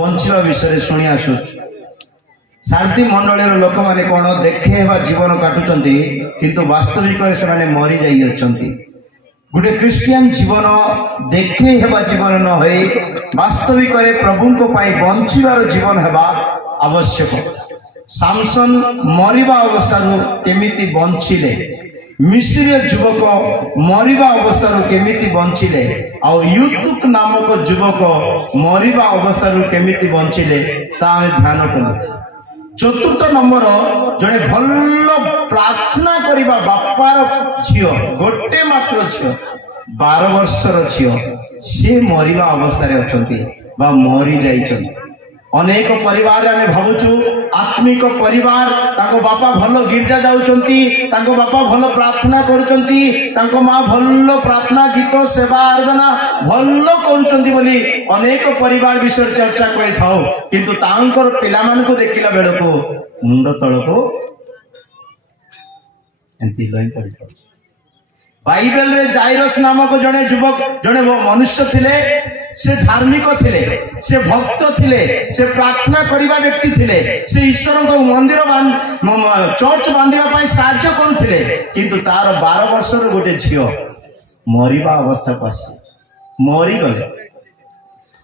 ବଞ୍ଚିବା ବିଷୟରେ ଶୁଣି ଆସୁ। ଶାନ୍ତି ମଣ୍ଡଳୀର ଲୋକମାନେ କ'ଣ ଦେଖେଇବା ଜୀବନ କାଟୁଛନ୍ତି, କିନ୍ତୁ ବାସ୍ତବିକରେ ସେମାନେ ମରି ଯାଇଅଛନ୍ତି। ଗୋଟେ ଖ୍ରୀଷ୍ଟିଆନ ଜୀବନ ଦେଖେଇ ହେବା ଜୀବନ ନ ହୋଇ ବାସ୍ତବିକରେ ପ୍ରଭୁଙ୍କ ପାଇଁ ବଞ୍ଚିବାର ଜୀବନ ହେବା ଆବଶ୍ୟକ। ସାମସନ ମରିବା ଅବସ୍ଥାରୁ କେମିତି ବଞ୍ଚିଲେ, ମିଶ୍ରୀୟ ଯୁବକ ମରିବା ଅବସ୍ଥାରୁ କେମିତି ବଞ୍ଚିଲେ, ଆଉ ୟୁତୁକ ନାମକ ଯୁବକ ମରିବା ଅବସ୍ଥାରୁ କେମିତି ବଞ୍ଚିଲେ, ତା ଆମେ ଧ୍ୟାନ କଲୁ। ଚତୁର୍ଥ ନମ୍ବର, ଜଣେ ଭଲ ପ୍ରାର୍ଥନା କରିବା ବାପାର ଝିଅ, ଗୋଟେ ମାତ୍ର ଝିଅ, 12 ବର୍ଷର ଝିଅ, ସେ ମରିବା ଅବସ୍ଥାରେ ଅଛନ୍ତି ବା ମରି ଯାଇଛନ୍ତି। ଅନେକ ପରିବାରରେ ଆମେ ଭାବୁଛୁ ଆତ୍ମିକ ପରିବାର, ତାଙ୍କ ବାପା ଭଲ ଗିର୍ଜା ଯାଉଛନ୍ତି, ତାଙ୍କ ବାପା ଭଲ ପ୍ରାର୍ଥନା କରୁଛନ୍ତି, ତାଙ୍କ ମା ଭଲ ପ୍ରାର୍ଥନା ଗୀତ ସେବା ଆରାଧନା ଭଲ କରୁଛନ୍ତି ବୋଲି ଅନେକ ପରିବାର ବିଷୟରେ ଚର୍ଚ୍ଚା କରିଥାଉ, କିନ୍ତୁ ତାଙ୍କର ପିଲାମାନଙ୍କୁ ଦେଖିଲା ବେଳକୁ ମୁଣ୍ଡ ତଳକୁ ଏମିତି ଲଇଁ ପଡ଼ିଥାଉ। ବାଇବେଲରେ ଜାଇରସ ନାମକ ଜଣେ ଯୁବକ, ଜଣେ ମନୁଷ୍ୟ ଥିଲେ। ସେ ଧାର୍ମିକ ଥିଲେ, ସେ ଭକ୍ତ ଥିଲେ, ସେ ପ୍ରାର୍ଥନା କରିବା ବ୍ୟକ୍ତି ଥିଲେ, ସେ ଈଶ୍ୱରଙ୍କ ମନ୍ଦିର ଚର୍ଚ୍ଚ ବାନ୍ଧିବା ପାଇଁ ସାହାଯ୍ୟ କରୁଥିଲେ, କିନ୍ତୁ ତାର 12 ବର୍ଷର ଗୋଟେ ଝିଅ ମରିବା ଅବସ୍ଥାକୁ ଆସିଲେ, ମରିଗଲେ।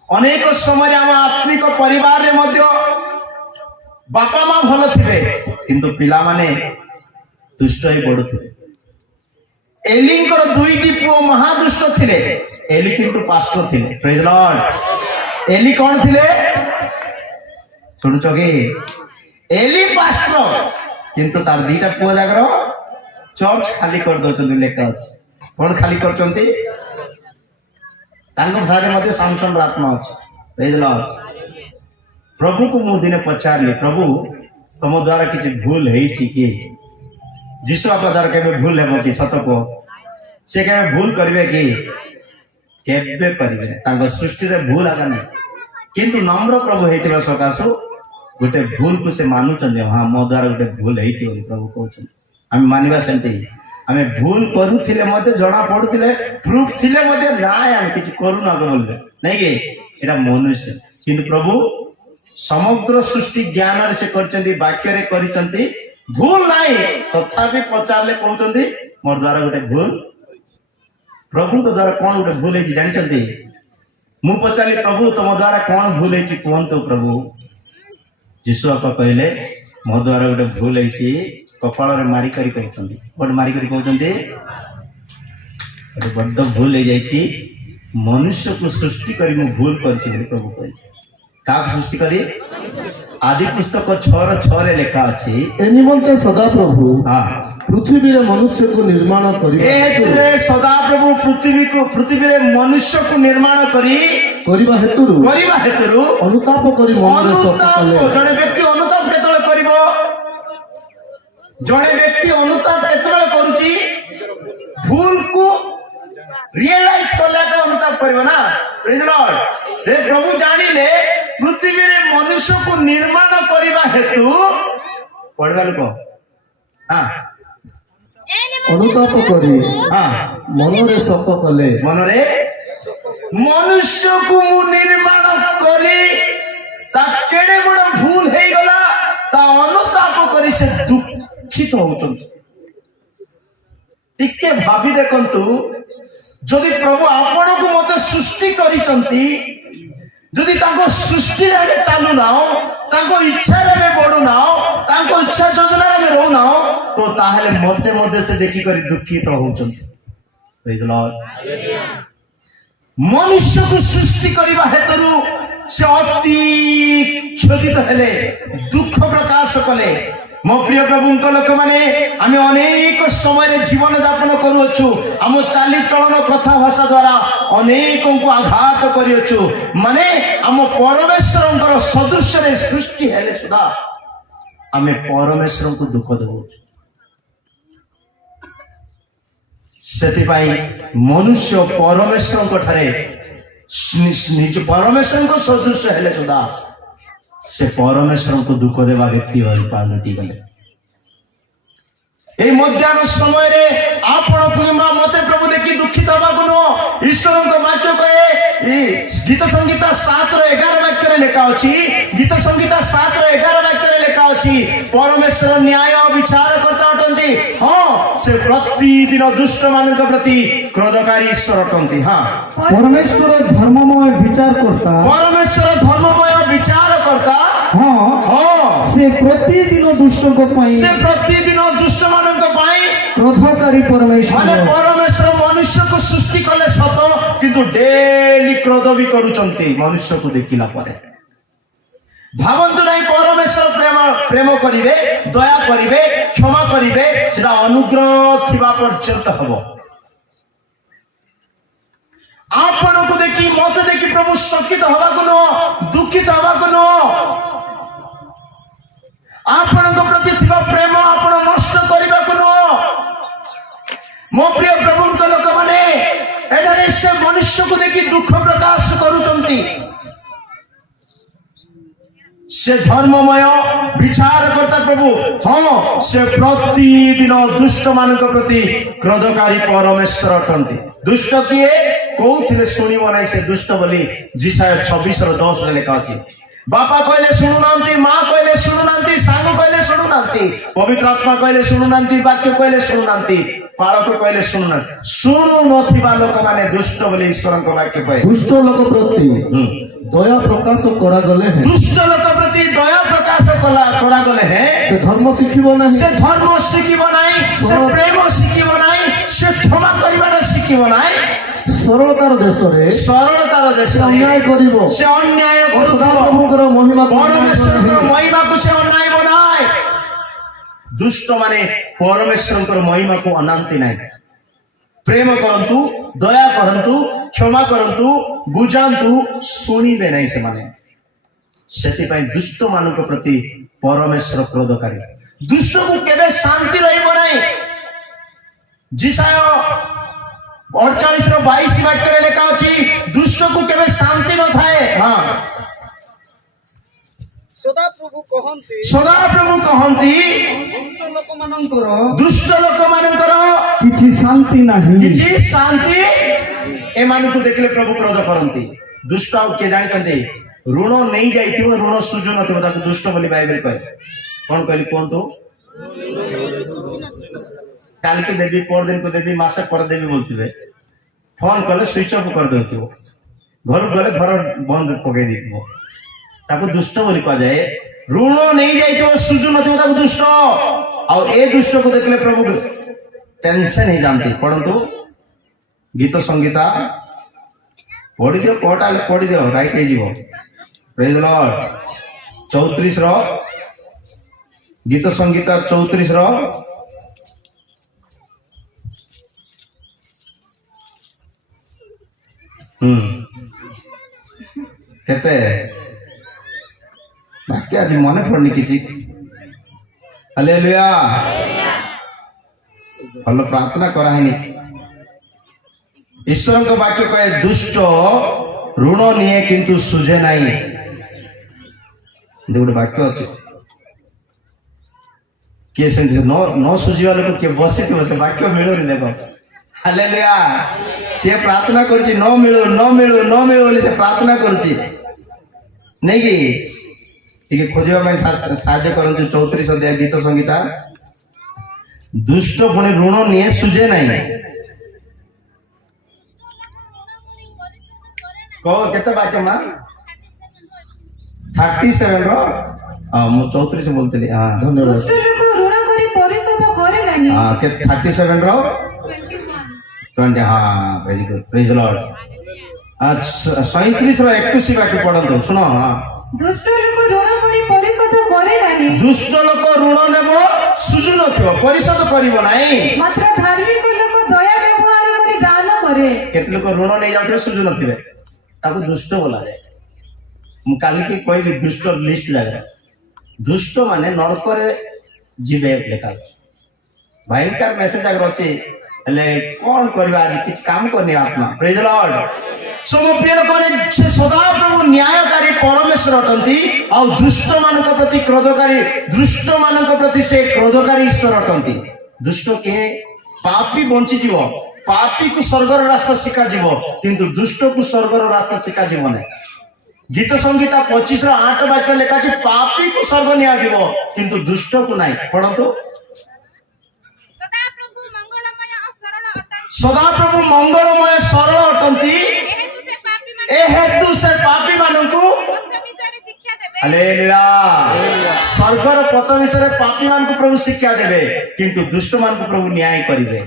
ଅନେକ ସମୟରେ ଆମ ଆତ୍ମିକ ପରିବାରରେ ମଧ୍ୟ ବାପା ମା ଭଲ ଥିବେ, କିନ୍ତୁ ପିଲାମାନେ ଦୁଷ୍ଟ ହେଇ ପଡୁଥିବେ। ଏଲିଙ୍କର 2ଟି ପୁଅ ମହାଦୁଷ୍ଟ ଥିଲେ, ଏଲି କିନ୍ତୁ ପାଷ୍ଟର ଥିଲେ। ପ୍ରେଜ୍ ଦ ଲର୍ଡ। ଏଲି କ'ଣ ଥିଲେ ଶୁଣୁଛ କି? ଏଲି ପାଷ୍ଟର, କିନ୍ତୁ ତାର 2ଟା ପୁଅ ଯାକର ଚର୍ଚ୍ଚ ଖାଲି କରିଦଉଛନ୍ତି। ଲେଖା ଅଛି କ'ଣ ଖାଲି କରୁଛନ୍ତି? ତାଙ୍କ ଘରେ ମଧ୍ୟ ସାମସନର ଆତ୍ମା ଅଛି। ପ୍ରେଜ୍ ଦ ଲର୍ଡ। ପ୍ରଭୁକୁ ମୁଁ ଦିନେ ପଚାରିଲି, ପ୍ରଭୁ ତମ ଦ୍ୱାରା କିଛି ଭୁଲ ହେଇଛି କି? ଯୀଶୁ ବାପା ଦ୍ୱାରା କେବେ ଭୁଲ ହେବ କି? ସତ କୁହ, ସେ କେବେ ଭୁଲ କରିବେ କି? କେବେ କରିବେ ନାହିଁ। ତାଙ୍କ ସୃଷ୍ଟିରେ ଭୁଲ ଆକା ନାହିଁ, କିନ୍ତୁ ନମ୍ର ପ୍ରଭୁ ହେଇଥିବା ସକାଶୁ ଗୋଟେ ଭୁଲକୁ ସେ ମାନୁଛନ୍ତି। ହଁ, ମୋ ଦ୍ୱାରା ଗୋଟେ ଭୁଲ ହେଇଛି ବୋଲି ପ୍ରଭୁ କହୁଛନ୍ତି। ଆମେ ମାନିବା ସେମିତି। ଆମେ ଭୁଲ କରୁଥିଲେ ମଧ୍ୟ, ଜଣା ପଡୁଥିଲେ, ପ୍ରୁଫ ଥିଲେ ମଧ୍ୟ ନାଇଁ ଆମେ କିଛି କରୁନା ବୋଲିଲେ ନାଇଁ କି? ଏଇଟା ମନୁଷ୍ୟ, କିନ୍ତୁ ପ୍ରଭୁ ସମଗ୍ର ସୃଷ୍ଟି ଜ୍ଞାନରେ ସେ କରିଛନ୍ତି, ବାକ୍ୟରେ କରିଛନ୍ତି, ଭୁଲ ନାହିଁ। ତଥାପି ପଚାରିଲେ କହୁଛନ୍ତି ମୋର ଦ୍ୱାରା ଗୋଟେ ଭୁଲ। ପ୍ରଭୁଙ୍କ ଦ୍ୱାରା କ'ଣ ଗୋଟେ ଭୁଲ ହେଇଛି ଜାଣିଛନ୍ତି? ମୁଁ ପଚାରିଲି, ପ୍ରଭୁ ତମ ଦ୍ୱାରା କ'ଣ ଭୁଲ ହେଇଛି କୁହନ୍ତୁ ପ୍ରଭୁ। ଯୀଶୁ ବାପା କହିଲେ, ମୋ ଦ୍ୱାରା ଗୋଟେ ଭୁଲ ହେଇଛି। କପାଳରେ ମାରିକରି କହୁଛନ୍ତି, ଗୋଟେ ମାରିକରି କହୁଛନ୍ତି, ଗୋଟେ ବଡ ଭୁଲ ହେଇଯାଇଛି। ମନୁଷ୍ୟକୁ ସୃଷ୍ଟି କରି ମୁଁ ଭୁଲ କରିଛି ବୋଲି ପ୍ରଭୁ କହିଲେ। କାହାକୁ ସୃଷ୍ଟି କରି? ଆଦି ପୁସ୍ତକ 6:6 ଲେଖା ଅଛି, ଏ ନିମନ୍ତେ ସଦାପ୍ରଭୁ ପୃଥିବୀରେ ମନୁଷ୍ୟକୁ ନିର୍ମାଣ କରିବେ। ସଦାପ୍ରଭୁ ପୃଥିବୀରେ ମନୁଷ୍ୟକୁ ନିର୍ମାଣ କରିବା ହେତୁରୁ ଅନୁତାପ କରି ଜଣେ ବ୍ୟକ୍ତି ଅନୁତାପ କେତେବେଳେ କରିବ? ଜଣେ ବ୍ୟକ୍ତି ଅନୁତାପ କେତେବେଳେ କରୁଛି? ଭୁଲକୁ ରିଏଲାଇଜ କଲେ ଅନୁତାପ କରିବ ନା। ପ୍ରେଜ୍ ଦ ଲର୍ଡ। ପ୍ରଭୁ ଜାଣିଲେ ପୃଥିବୀରେ ମନୁଷ୍ୟକୁ ନିର୍ମାଣ କରିବା ହେତୁ ପଢିବା ଲୋକ ଅନୁତାପ କରି ମନରେ ଶୋକ କଲେ। ମନରେ ମନୁଷ୍ୟକୁ ମୁଁ ନିର୍ମାଣ କରି ତା କେଡେ ବଡ ଭୁଲ ହେଇଗଲା, ତା ଅନୁତାପ କରି ସେ ଦୁଃଖିତ ହଉଛନ୍ତି। ଟିକେ ଭାବି ଦେଖନ୍ତୁ, ଯଦି ପ୍ରଭୁ ଆପଣଙ୍କୁ ମତେ ସୃଷ୍ଟି କରିଛନ୍ତି, ଯଦି ତାଙ୍କ ସୃଷ୍ଟିରେ ଆମେ ଚାଲୁନାହ, ତାଙ୍କ ଇଚ୍ଛାରେ ଆମେ ବଢୁନାହ, ତାଙ୍କ ଇଚ୍ଛା ଯୋଜନାରେ ଆମେ ରହୁନାହ, ତ ତାହେଲେ ମତେ ମଧ୍ୟ ସେ ଦେଖିକରି ଦୁଃଖିତ ହଉଛନ୍ତି। ମନୁଷ୍ୟକୁ ସୃଷ୍ଟି କରିବା ହେତୁରୁ ସେ ଅତି କ୍ଷୋଭିତ ହେଲେ, ଦୁଃଖ ପ୍ରକାଶ କଲେ। ମୋ ପ୍ରିୟ ପ୍ରଭୁଙ୍କ ଲୋକମାନେ, ଆମେ ଅନେକ ସମୟରେ ଜୀବନ ଯାପନ କରୁଅଛୁ, ଆମ ଚାଲିଚଳନ କଥାଭାଷା ଦ୍ୱାରା ଅନେକଙ୍କୁ ଆଘାତ କରିଅଛୁ। ମାନେ ଆମ ପରମେଶ୍ୱରଙ୍କର ସଦୃଶ୍ୟରେ ସୃଷ୍ଟି ହେଲେ ସୁଦ୍ଧା ଆମେ ପରମେଶ୍ୱରଙ୍କୁ ଦୁଃଖ ଦେଉଛୁ। ସେଥିପାଇଁ ମନୁଷ୍ୟ ପରମେଶ୍ୱରଙ୍କ ଠାରେ ନିଜ ପରମେଶ୍ୱରଙ୍କ ସଦୃଶ୍ୟ ହେଲେ ସୁଦ୍ଧା ସେ ପରମେଶ୍ୱରଙ୍କୁ ଦୁଃଖ ଦେବା ବ୍ୟକ୍ତି ପାଲଟି ଗଲେ। এই মধ্যাহ্ন সময়ে আপন কিংবা মতে প্রভু দেখি দুঃখিত হবাকু নুহ ঈশ্বরଙ୍କ বাক্য কয়ে গীত সংহিতা 7:11 বাক্যরে লেখা ଅଛି গীত সংহিতা 7:11 বাক্যরে লেখা ଅଛି পরমেশ্বর ন্যায় বিচার করতা অটନ୍ତି ହଁ ସେ ପ୍ରତିଦିନ ଦୁଷ୍ଟ ମାନଙ୍କ ପ୍ରତି କ୍ରୋଧକାରୀ ଈଶ୍ୱର ଅଟନ୍ତି ହଁ परमेश्वर धर्ममय विचार करता ପରମେଶ୍ୱର ଧର୍ମମୟ ବିଚାର କର୍ତ୍ତା हाँ ହଁ से प्रतिदिन दुष्ट को पाई ସେ ପ୍ରତିଦିନ ଦୁଷ୍ଟ ମାନଙ୍କ ପାଇଁ क्रोधकारी ମାନେ परमेश्वर ପରମେଶ୍ୱର ମନୁଷ୍ୟକୁ ସୃଷ୍ଟି କଲେ ସତ କିନ୍ତୁ ଡେଲି କ୍ରୋଧ ବି କରୁଛନ୍ତି ମନୁଷ୍ୟକୁ ଦେଖିଲା ପରେ ଭାବନ୍ତୁ ନାହିଁ ପରମେଶ୍ୱର ପ୍ରେମ କରିବେ ଦୟା କରିବେ କ୍ଷମା କରିବେ ସେଟା ଅନୁଗ୍ରହ ଥିବା ପର୍ଯ୍ୟନ୍ତ ହବ ଆପଣଙ୍କୁ ଦେଖି ମତେ ଦେଖି ପ୍ରଭୁ ଶକିତ ହବାକୁ ନୁହଁ ଦୁଃଖିତ ହବାକୁ ନୁହଁ ଆପଣଙ୍କ ପ୍ରତି ଥିବା ପ୍ରେମ ଆପଣ ନଷ୍ଟ କରିବାକୁ ନୁହଁ ମୋ ପ୍ରିୟ ପ୍ରଭୁଙ୍କ ଲୋକମାନେ ଏଠାରେ ସେ ମନୁଷ୍ୟକୁ ଦେଖି ଦୁଃଖ ପ୍ରକାଶ କରୁଛନ୍ତି ସେ ଧର୍ମମୟ ବିଚାର କର୍ତ୍ତା ପ୍ରଭୁ ହଁ ସେ ପ୍ରତିଦିନ ଦୁଷ୍ଟ ମାନଙ୍କ ପ୍ରତି କ୍ରୋଧକାରୀ ପରମେଶ୍ୱର ଅଟନ୍ତି ଦୁଷ୍ଟ କିଏ କୋଉଥିରେ ଶୁଣିବ ନାହିଁ ସେ ଦୁଷ୍ଟ ବୋଲି ଜିସାୟ 26:10 ରେ ଲେଖା ଅଛି ବାପା କହିଲେ ଶୁଣୁନାହାନ୍ତି ମା କହିଲେ ଶୁଣୁନାହାନ୍ତି ସାଙ୍ଗ କହିଲେ ଶୁଣୁନାହାନ୍ତି ପବିତ୍ର ଆତ୍ମା କହିଲେ ଶୁଣୁନାହାନ୍ତି ବାକ୍ୟ କହିଲେ ଶୁଣୁନାହାନ୍ତି ପାଳକ କହିଲେ ଶୁଣୁନାହାନ୍ତି ଶୁଣୁ ନଥିବା ଲୋକମାନେ ଦୁଷ୍ଟ ବୋଲି ଈଶ୍ୱରଙ୍କ ବାକ୍ୟ କହେ दुष्ट लोक प्रति दया प्रकाश करागले हैं ଦୁଷ୍ଟ ଲୋକ ପ୍ରତି ଦୟା ପ୍ରକାଶ କରାଗଲେ ହେଁ से धर्म शिखिब नहीं ସେ ଧର୍ମ ଶିଖିବ ନାହିଁ ସେ ପ୍ରେମ ଶିଖିବ ନାହିଁ ସେ କ୍ଷମା କରିବାଟା ଶିଖିବ ନାହିଁ ସରଳତାର ଦେଶରେ ସରଳତାର ଦେଶରେ ଅନ୍ୟାୟ କରିବ ସେ ଅନ୍ୟାୟ ସଦା କରୁଥିବ ପ୍ରଭୁଙ୍କର ମହିମା ପରମେଶ୍ୱରଙ୍କର ମହିମାକୁ ସେ ଅନାଇବ ନାହିଁ ଦୁଷ୍ଟ ମାନେ ପରମେଶ୍ୱରଙ୍କର ମହିମାକୁ ଅନାନ୍ତି ନାହିଁ ପ୍ରେମ କରନ୍ତୁ ଦୟା କରନ୍ତୁ କ୍ଷମା କରନ୍ତୁ ବୁଝାନ୍ତୁ ଶୁଣିବେ ନାହିଁ ସେମାନେ ସେଥିପାଇଁ ଦୁଷ୍ଟ ମାନଙ୍କ ପ୍ରତି ପରମେଶ୍ୱର କ୍ରୋଧକାରୀ ଦୁଷ୍ଟକୁ କେବେ ଶାନ୍ତି ରହିବ ନାହିଁ ଜିସାୟ 48:22 ବାକ୍ୟରେ ଲେଖା ଅଛି ଦୁଷ୍ଟକୁ କେବେ ଶାନ୍ତି ନଥାଏ ହଁ ସଦାପ୍ରଭୁ କହନ୍ତି ସଦାପ୍ରଭୁ କହନ୍ତି ଦୁଷ୍ଟ ଲୋକମାନଙ୍କର ଦୁଷ୍ଟ ଲୋକମାନଙ୍କର କିଛି ଶାନ୍ତି ନାହିଁ କିଛି ଶାନ୍ତି ଏମାନଙ୍କୁ ଦେଖିଲେ ପ୍ରଭୁ କ୍ରୋଧ କରନ୍ତି ଦୁଷ୍ଟ ଆଉ କିଏ ଜାଣିଛନ୍ତି ଋଣ ନେଇ ଯାଇଥିବ ଋଣ ସୁଝୁ ନଥିବ ତାକୁ ଦୁଷ୍ଟ ବୋଲି ବାଇବେଲ କହେ କଣ କହିଲି କୁହନ୍ତୁ କାଲିକି ଦେବି ପରଦିନକୁ ଦେବି ମାସେ ପରେ ଦେବି ବୋଲୁଥିବେ ଫୋନ କଲେ ସୁଇଚ ଅଫ୍ କରିଦେଉଥିବ ଘରକୁ ଗଲେ ଘର ବନ୍ଦ ପକେଇ ଦେଇଥିବ ତାକୁ ଦୁଷ୍ଟ ବୋଲି କୁହାଯାଏ ଋଣ ନେଇ ଯାଇଥିବ ସୁଝୁ ନଥିବ ତାକୁ ଦୁଷ୍ଟ ଆଉ ଏ ଦୁଷ୍ଟକୁ ଦେଖିଲେ ପ୍ରଭୁ ଟେନସନ ହେଇଯାନ୍ତି ପଢନ୍ତୁ ଗୀତ ସଂଗୀତା ପଢିଦିଅ କୋଟା ପଢିଦିଅ ରାଇଟ ହେଇଯିବ ପ୍ରେଜ ଦ ଲର୍ଡ 34 ଗୀତ ସଂଗୀତା 34 କେତେ ବାକ୍ୟ ଆଜି ମନେ ପଡୁନି କିଛି ହାଲେଲୁୟା ଭଲ ପ୍ରାର୍ଥନା କରାହେଇନି ଈଶ୍ୱରଙ୍କ ବାକ୍ୟ କହେ ଦୁଷ୍ଟ ଋଣ ନିଏ କିନ୍ତୁ ସୁଝେ ନାହିଁ ଗୋଟେ ବାକ୍ୟ ଅଛି କିଏ ସେମିତି ନ ସୁଝିବା ଲୋକ କିଏ ବସିଥିବ ସେ ବାକ୍ୟ ମିଳୁନି ଦେଖ ହାଲେଲୁୟା ସିଏ ପ୍ରାର୍ଥନା କରୁଛି ନ ମିଳୁ ବୋଲି ସେ ପ୍ରାର୍ଥନା କରୁଛି ନାଇକି ଟିକେ ଖୋଜିବା ପାଇଁ ସାହାଯ୍ୟ କରନ୍ତୁ 34 ଅଧ୍ୟାୟ ଗୀତ ସଂଗୀତା ଦୁଷ୍ଟ ପୁଣି ଋଣ ନିଏ ସୁଝେ ନାହିଁ କେତେ ବାକ୍ୟ ମା 37 ମୁଁ 34 ବୋଲଥିଲି ହଁ ଧନ୍ୟବାଦ ଦୁଷ୍ଟ ଲୋକ ଋଣ କରି ପରିଶୋଧ କରେ ନାହିଁ 37 20 ହଁ ଭେରି ଗୁଡ୍ ପ୍ରେଜ ଲର୍ଡ 37 21 ବାକ୍ୟ ପଢନ୍ତୁ ଶୁଣ ଦୁଷ୍ଟ ଲୋକ ଋଣ କରି ପରିଶୋଧ କରେ ନାହିଁ ଦୁଷ୍ଟ ଲୋକ ଋଣ ନେବ ସୁଝୁ ନଥିବ ପରିଶୋଧ କରିବ ନାହିଁ ମାତ୍ର ଧାର୍ମିକ ଲୋକ ଦୟା ବ୍ୟବହାର କରି ଦାନ କରେ କେତେ ଲୋକ ଋଣ ନେଇ ଯାଉଥିବେ ସୁଝୁ ନଥିବେ ତାକୁ ଦୁଷ୍ଟ ବୋଲାଯାଏ ମୁଁ କାଲିକି କହିଲି ଦୁଷ୍ଟ ଲିଷ୍ଟ ଜାଗାରେ ଦୁଷ୍ଟ ମାନେ ନରକରେ ଯିବେ ଲେଖା ଅଛି ଭୟଙ୍କର ମେସେଜ ଆଗରେ ଅଛି ହେଲେ କଣ କରିବା ଆଜି କିଛି କାମ କରିନି ଆତ୍ମା ପ୍ରେଜ ଲର୍ଡ ସୋ ମୋ ପ୍ରିୟ ଲୋକମାନେ ସେ ସଦାପ୍ରଭୁ ନ୍ୟାୟକାରୀ ପରମେଶ୍ୱର ଅଟନ୍ତି ଆଉ ଦୁଷ୍ଟ ମାନଙ୍କ ପ୍ରତି କ୍ରୋଧକାରୀ ଦୁଷ୍ଟ ମାନଙ୍କ ପ୍ରତି ସେ କ୍ରୋଧକାରୀ ଈଶ୍ୱର ଅଟନ୍ତି दुष्ट के पापी बंची जीव पापी को स्वर्गर रास्ता शिखा जीव किंतु दुष्ट को स्वर्गर रास्ता शिखा जीव नहीं गीत संगीता 25:8 वाक्य लेखा है पापी को स्वर्ग निया जीव किंतु दुष्ट को नहीं पढ़ंतु सदाप्रभु मंगलमय और सरल अटंती ए हेतु से पापी मानकु हालेलुया स्वर्गर पथ विषय पापी मान को प्रभु शिक्षा देवे किंतु दुष्ट मान को प्रभु न्याय करिवे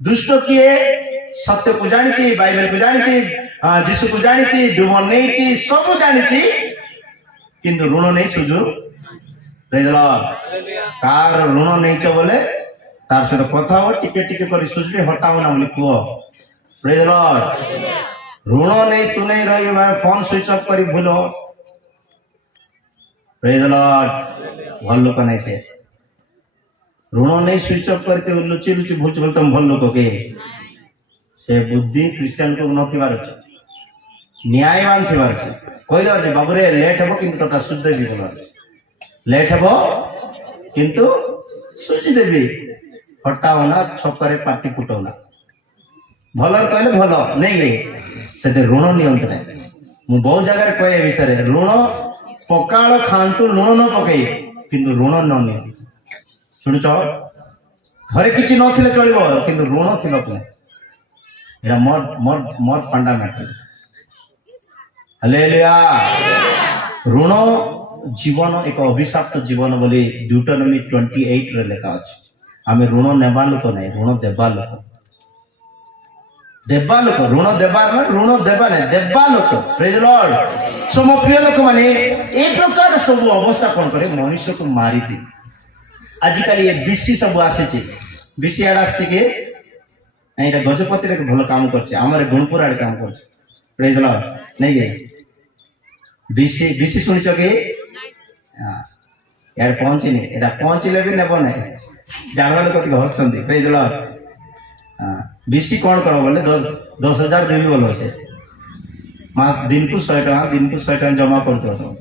दुष्ट किए सत्य को जानी बाइबल को जानी जीसु को जानी दुमन नहीं सब जानी किंतु ऋण नहीं सुझु प्रेज लॉर्ड कार ऋण नहीं बोले तार सहित कथा हो टिके टिके कर सुझले हटाओ ना बोली कुह प्रेज लॉर्ड ऋण नहीं तू नहीं रही फोन स्विच ऑफ करी भूल प्रेज लॉर्ड भल लोक नहीं से ऋण नहीं स्विच ऑफ करते लुचि लुचि भूच बोलते भल लोक के से बुद्धि क्रिश्चियन को नथिबार अछि न्यायवान थिबार अछि कहि दो जे बाबू रे लेट हेबो किंतु तोटा शुद्ध देबी बोलर लेट हेबो किंतु सुझि देबी हटाओ ना छकरे पाटी फुटाओ ना भलर कहले भल नहीं से ऋण नियंत ना मु बहुत जगह कहे विषय ऋण पकाल खातु लुण न पकई किंतु ऋण न नि शुणुच घरे किसी नथिले चलिबो किंतु ऋण थिबा को एटा मोर मोर मोर फंडामेंटल हालेलुया ऋण जीवन एक अभिशाप्त जीवन बोली ड्यूटोनॉमी 28 रे लिखा अछि आमे ऋण नेबा लोक नहीं ऋण देबा लोक ऋण देबार ऋण देबा नहीं देबा लोक प्रेज लॉर्ड सो मो प्रिय लोक माने ए प्रकार सब अवस्था कोन करे मनुष्य को मारी दी आजिकल ये बीसी सब आसे बीसी आड़ आसे के एटा गजपति रे भलो काम करछे हमरे गुणपुर आड़ काम करछे प्रेज लॉर्ड नहीं गे बीसी बीसी सुनिछ के हां यार पहुंची नहीं एटा पहुंचले भी नेबो नहीं जानवा लोक टिक हसछंती प्रेज लॉर्ड हां बीसी कौन करो बोले 10,000 देवी बोलो से मास दिन को 100 टका जमा करते हो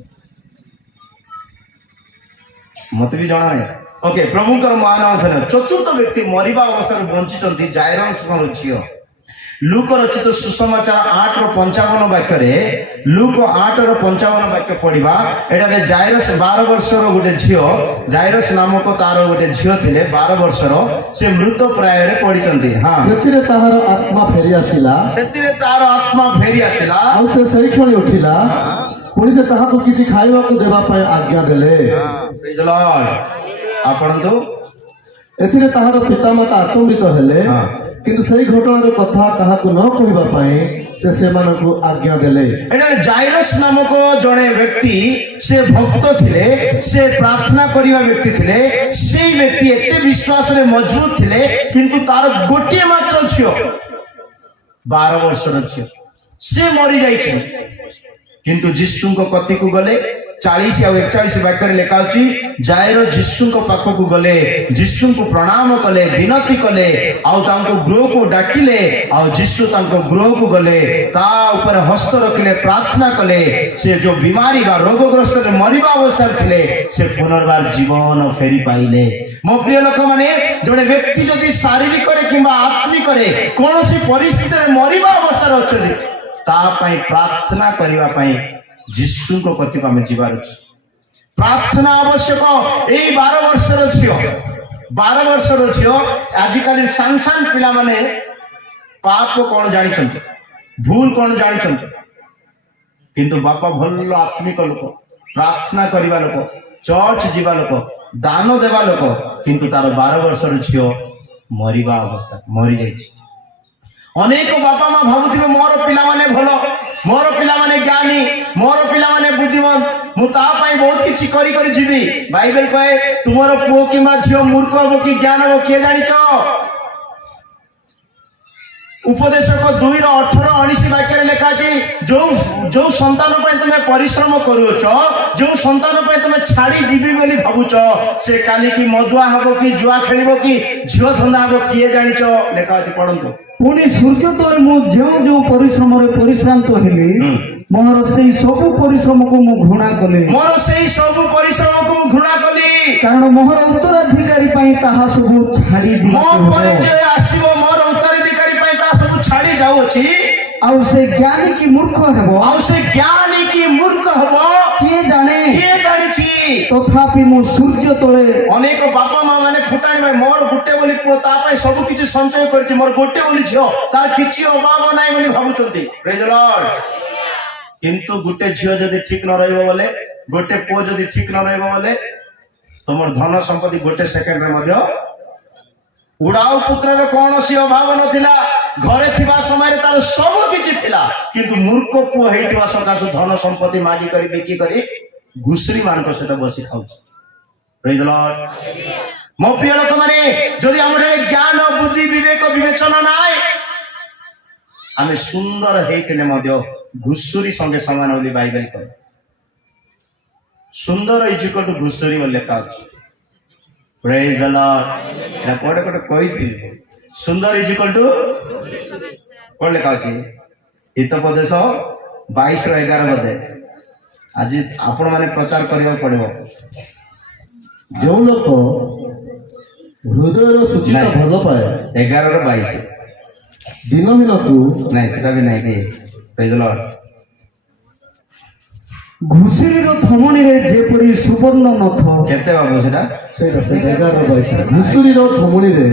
मत भी जाना है ओके प्रभु महानाम चतुर्थ व्यक्ति मरिबा अवस्था बंची जायरस झील लूक रचित सुसमाचार 8:55 वाक्य लूक 8:55 वाक्य पढ़ा एटारे जायरस 12 वर्षर गोटे झील जायरस नामक तार गोटे झील थिले 12 वर्षर से मृत प्राय पड़ी हाँ सेतिरे ताहार आत्मा फेरी आसिला सेतिरे तार आत्मा फेरी आसिला आ से सही क्षण उठिला पुणी से ताहाको किछि खाइबा को देबा पय आज्ञा देले प्रेज लॉर्ड आपण तो एथिरे ताहार पितामाता आचंबित हेले किंतु सही घटनार कथा काहाको न कहबा पय से मानको आज्ञा देले एटा जायरस नामक जड़े व्यक्ति से भक्त थिले से प्रार्थना करिवा व्यक्ति थिले से व्यक्ति एते विश्वास रे मजबूत थिले किंतु तार गोटे मात्र छियो 12 वर्षर छियो से मरी जाई छै किंतु जिसु को कथि को गले 40 और 41 वाक्य लिखा अछि जायर जिसु को पाख को गले जिसु को प्रणाम कले विनती कले आउ तांको गृह को डाकिले आउ जिसु तांको गृह को गले ता ऊपर हस्त रखिले प्रार्थना कले से जो बीमारी बा रोगग्रस्त रे मरिबा अवस्था थिले से पुनर्बार जीवन फेरी पाइले मो प्रिय लोक माने जड़े व्यक्ति जदि शारीरिक रे किबा आत्मिक रे कोनोसी परिस्थिति रे मरिबा अवस्था रे अछि ता पई प्रार्थना करिवा पई जिसु को कथि को हमें जीवार प्रार्थना आवश्यक यही 12 वर्षर झील 12 वर्षर झील आजिकल सांसान पिला माने पाप कौन जानी भूल कौन जानी किंतु बापा भल आत्मिक लोक प्रार्थना करवा लोक चर्च जीवा लोक दान देवा लोक किंतु तार 12 वर्षर झील मरिबा अवस्था मरी जाइए अनेक बापा माँ भावुवे मोर पिला माने भल मोर पिला माने ज्ञानी मोर पिला माने बुद्धिमान मु ता पई बहुत किछि करी करी जीवी बाइबल कहे तुमर पुओ कि मा झियो मूर्ख हो कि ज्ञान हो के जानि छ उपदेशक 2:18-19 वाक्य लिखा अछि जो संतान पई तुमे परिश्रम करूछ जो संतान पई तुमे छाड़ी जीवी बोली भाबुछ से काली की मधुआ हबो कि जुआ खेलिबो कि झियो धंदा हबो किए जानि छ लिखा अछि पढंतु पुणी सूर्य तले मु जो परिश्रम रे परिश्रांत हेली मोर सेई सब परिश्रम को मु घृणा कले मोर सेई सब परिश्रम को मु घृणा कली କାରଣ ମୋହର ଉତ୍ତରାଧିକାରୀ ପାଇଁ ତାହା ସବୁ ଛାଡ଼ି ମୋ ଯିବାକୁ ପରେ ହେବ। ଯେ ଆସିବ ମୋର ଉତ୍ତରାଧିକାରୀ ପାଇଁ ତା ସବୁ ଛାଡି ଯାଉଅଛି। ଆଉ ସେ ଜ୍ଞାନୀ କି ମୂର୍ଖ ହେବ ଆଉ ସେ ଜ୍ଞାନୀ କି ମୂର୍ଖ ହବ କିଏ ଜାଣେ? କିଏ ଜାଣିଛି? ତଥାପି ମୁଁ ସୂର୍ଯ୍ୟ ତଳେ ଅନେକ ବାପା ମା ମାନେ ଫୁଟାଣି ଭାଇ ମୋର ଗୋଟେ ବୋଲି ପୁଅ ତା ପାଇଁ ସବୁ କିଛି ସଞ୍ଚୟ କରିଛି, ମୋର ଗୋଟେ ବୋଲି ଝିଅ ତାର କିଛି ଅଭାବ ନାହିଁ ବୋଲି ଭାବୁଛନ୍ତି। Praise the Lord। କିନ୍ତୁ ଗୋଟେ ଝିଅ ଯଦି ଠିକ ନ ରହିବ ବୋଲେ, ଗୋଟେ ପୁଅ ଯଦି ଠିକ ନ ରହିବ ବୋଲେ ତମର ଧନ ସମ୍ପତ୍ତି ଗୋଟେ ସେକେଣ୍ଡରେ ମଧ୍ୟ ଉଡାଉ ପୁତ୍ରର କୌଣସି ଅଭାବ ନଥିଲା। ଘରେ ଥିବା ସମୟରେ ତାର ସବୁ କିଛି ଥିଲା, କିନ୍ତୁ ମୂର୍ଖ ପୁଅ ହେଇଥିବା ସକାଶୁ ଧନ ସମ୍ପତ୍ତି ମାଗି କରି ବିକି କରି ଘୁଷୁରୀ ମାନଙ୍କ ସହିତ ବସି ଖାଉଛି। Praise the Lord। ମୋ ପ୍ରିୟ ଲୋକମାନେ, ଯଦି ଆମର ଜ୍ଞାନ ବୁଦ୍ଧି ବିବେକ ବିବେଚନା ନାହିଁ, ଆମେ ସୁନ୍ଦର ହେଇଥିଲେ ମଧ୍ୟ ଘୁଷୁରୀ ସଙ୍ଗେ ସମାନ ବୋଲି ବାଇବେଲ କହେ। ସୁନ୍ଦର ଇଜୁକଟୁ ଘୁଷୁରୀ ବୋଲି ଲେଖା ଅଛି। Praise the Lord। ଏଟା କୋଟେ କୋଟେ କହିଥିଲି, ସୁନ୍ଦର ଇଜୁକଟୁ କଣ ଲେଖା ଅଛି? ହିତୋପଦେଶ 22:11 ବୋଧେ। ଆଜି ଆପଣ ମାନେ ପ୍ରଚାର କରିବାକୁ ପଡିବ। ଯେଉଁ ଲୋକ ହୃଦୟର ସୂଚିତ ନାଇଁ। ଭଲ ପାଏ 11:22 ଦିନହୀନକୁ ନାଇଁ, ସେଟା ବି ନାଇଁ କି? Praise the Lord। ଘୁଷୁରୀର ଥମଣିରେ ଯେପରି ସୁବର୍ଣ୍ଣ ନଥ କେତେ ବାବୁ ସେଟା? ସେଇଟା 11:22 ଘୁଷୁରୀର ଥମୁଣିରେ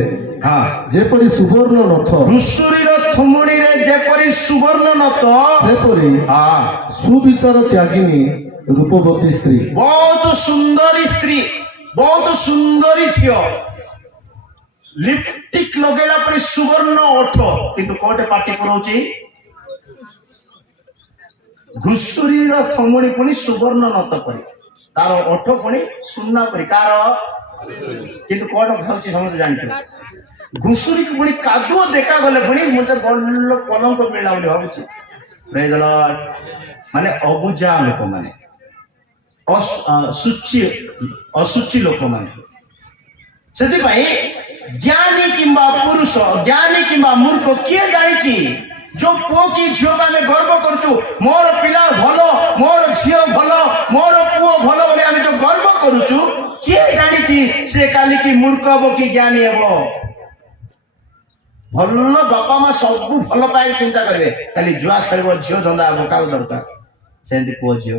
ହଁ, ଯେପରି ସୁବର୍ଣ୍ଣ ନଥ ଘୁଷୁରୀର ଥୁମୁଣିରେ ଯେପରି ସୁବର୍ଣ୍ଣ ନତ, ସେପରି ହଁ, ସୁବିଚାର ତ୍ୟାଗିନୀ ରୂପବତୀ ସ୍ତ୍ରୀ। ବହୁତ ସୁନ୍ଦରୀ ସ୍ତ୍ରୀ, ବହୁତ ସୁନ୍ଦରୀ ଝିଅ, ଲିପଷ୍ଟିକ ଲଗେଇଲା ପରେ ସୁବର୍ଣ୍ଣ ଓଠ, କିନ୍ତୁ କୋଉଟେ ପାଟି ପୁରଉଛି? ଘୁଷୁରୀର ଥମୁଣି ପୁଣି ସୁବର୍ଣ୍ଣ ନତ ପରି, ତାର ଓଠ ପୁଣି ସୁନା ପରି। କାର? କିନ୍ତୁ କଣ ଖାଉଛି ସମସ୍ତେ ଜାଣିଛୁ। ଘୁଷୁରୀକୁ ପୁଣି କାଦୁଅ ଦେଖାଗଲେ ପୁଣି ମତେ ଭଲ ପଲଙ୍କ ମିଳିଲା ବୋଲି ଭାବୁଛି। Praise the Lord। ମାନେ ଅବୁଝା ଲୋକମାନେ, ଅଶୁଚି ଲୋକମାନେ। ସେଥିପାଇଁ ଜ୍ଞାନୀ କିମ୍ବା ପୁରୁଷ, ଜ୍ଞାନୀ କିମ୍ବା ମୂର୍ଖ କିଏ ଜାଣିଛି? ଯୋଉ ପୁଅ କି ଝିଅକୁ ଆମେ ଗର୍ବ କରୁଛୁ, ମୋର ପିଲା ଭଲ, ମୋର ଝିଅ ଭଲ, ମୋର ପୁଅ ଭଲ ବୋଲି ଆମେ ଯୋଉ ଗର୍ବ କରୁଛୁ, କିଏ ଜାଣିଛି ସେ କାଲି କି ମୂର୍ଖ ହବ କି ଜ୍ଞାନୀ ହବ? ଭଲ ବାପା ମା ସବୁ ଭଲ ପାଇକି ଚିନ୍ତା କରିବେ, ଖାଲି ଜୁଆ ଖେଳିବ, ଝିଅ ଧନ୍ଦା ହବ, କାହାକୁ ଦରକାର? ସେମିତି ପୁଅ ଝିଅ।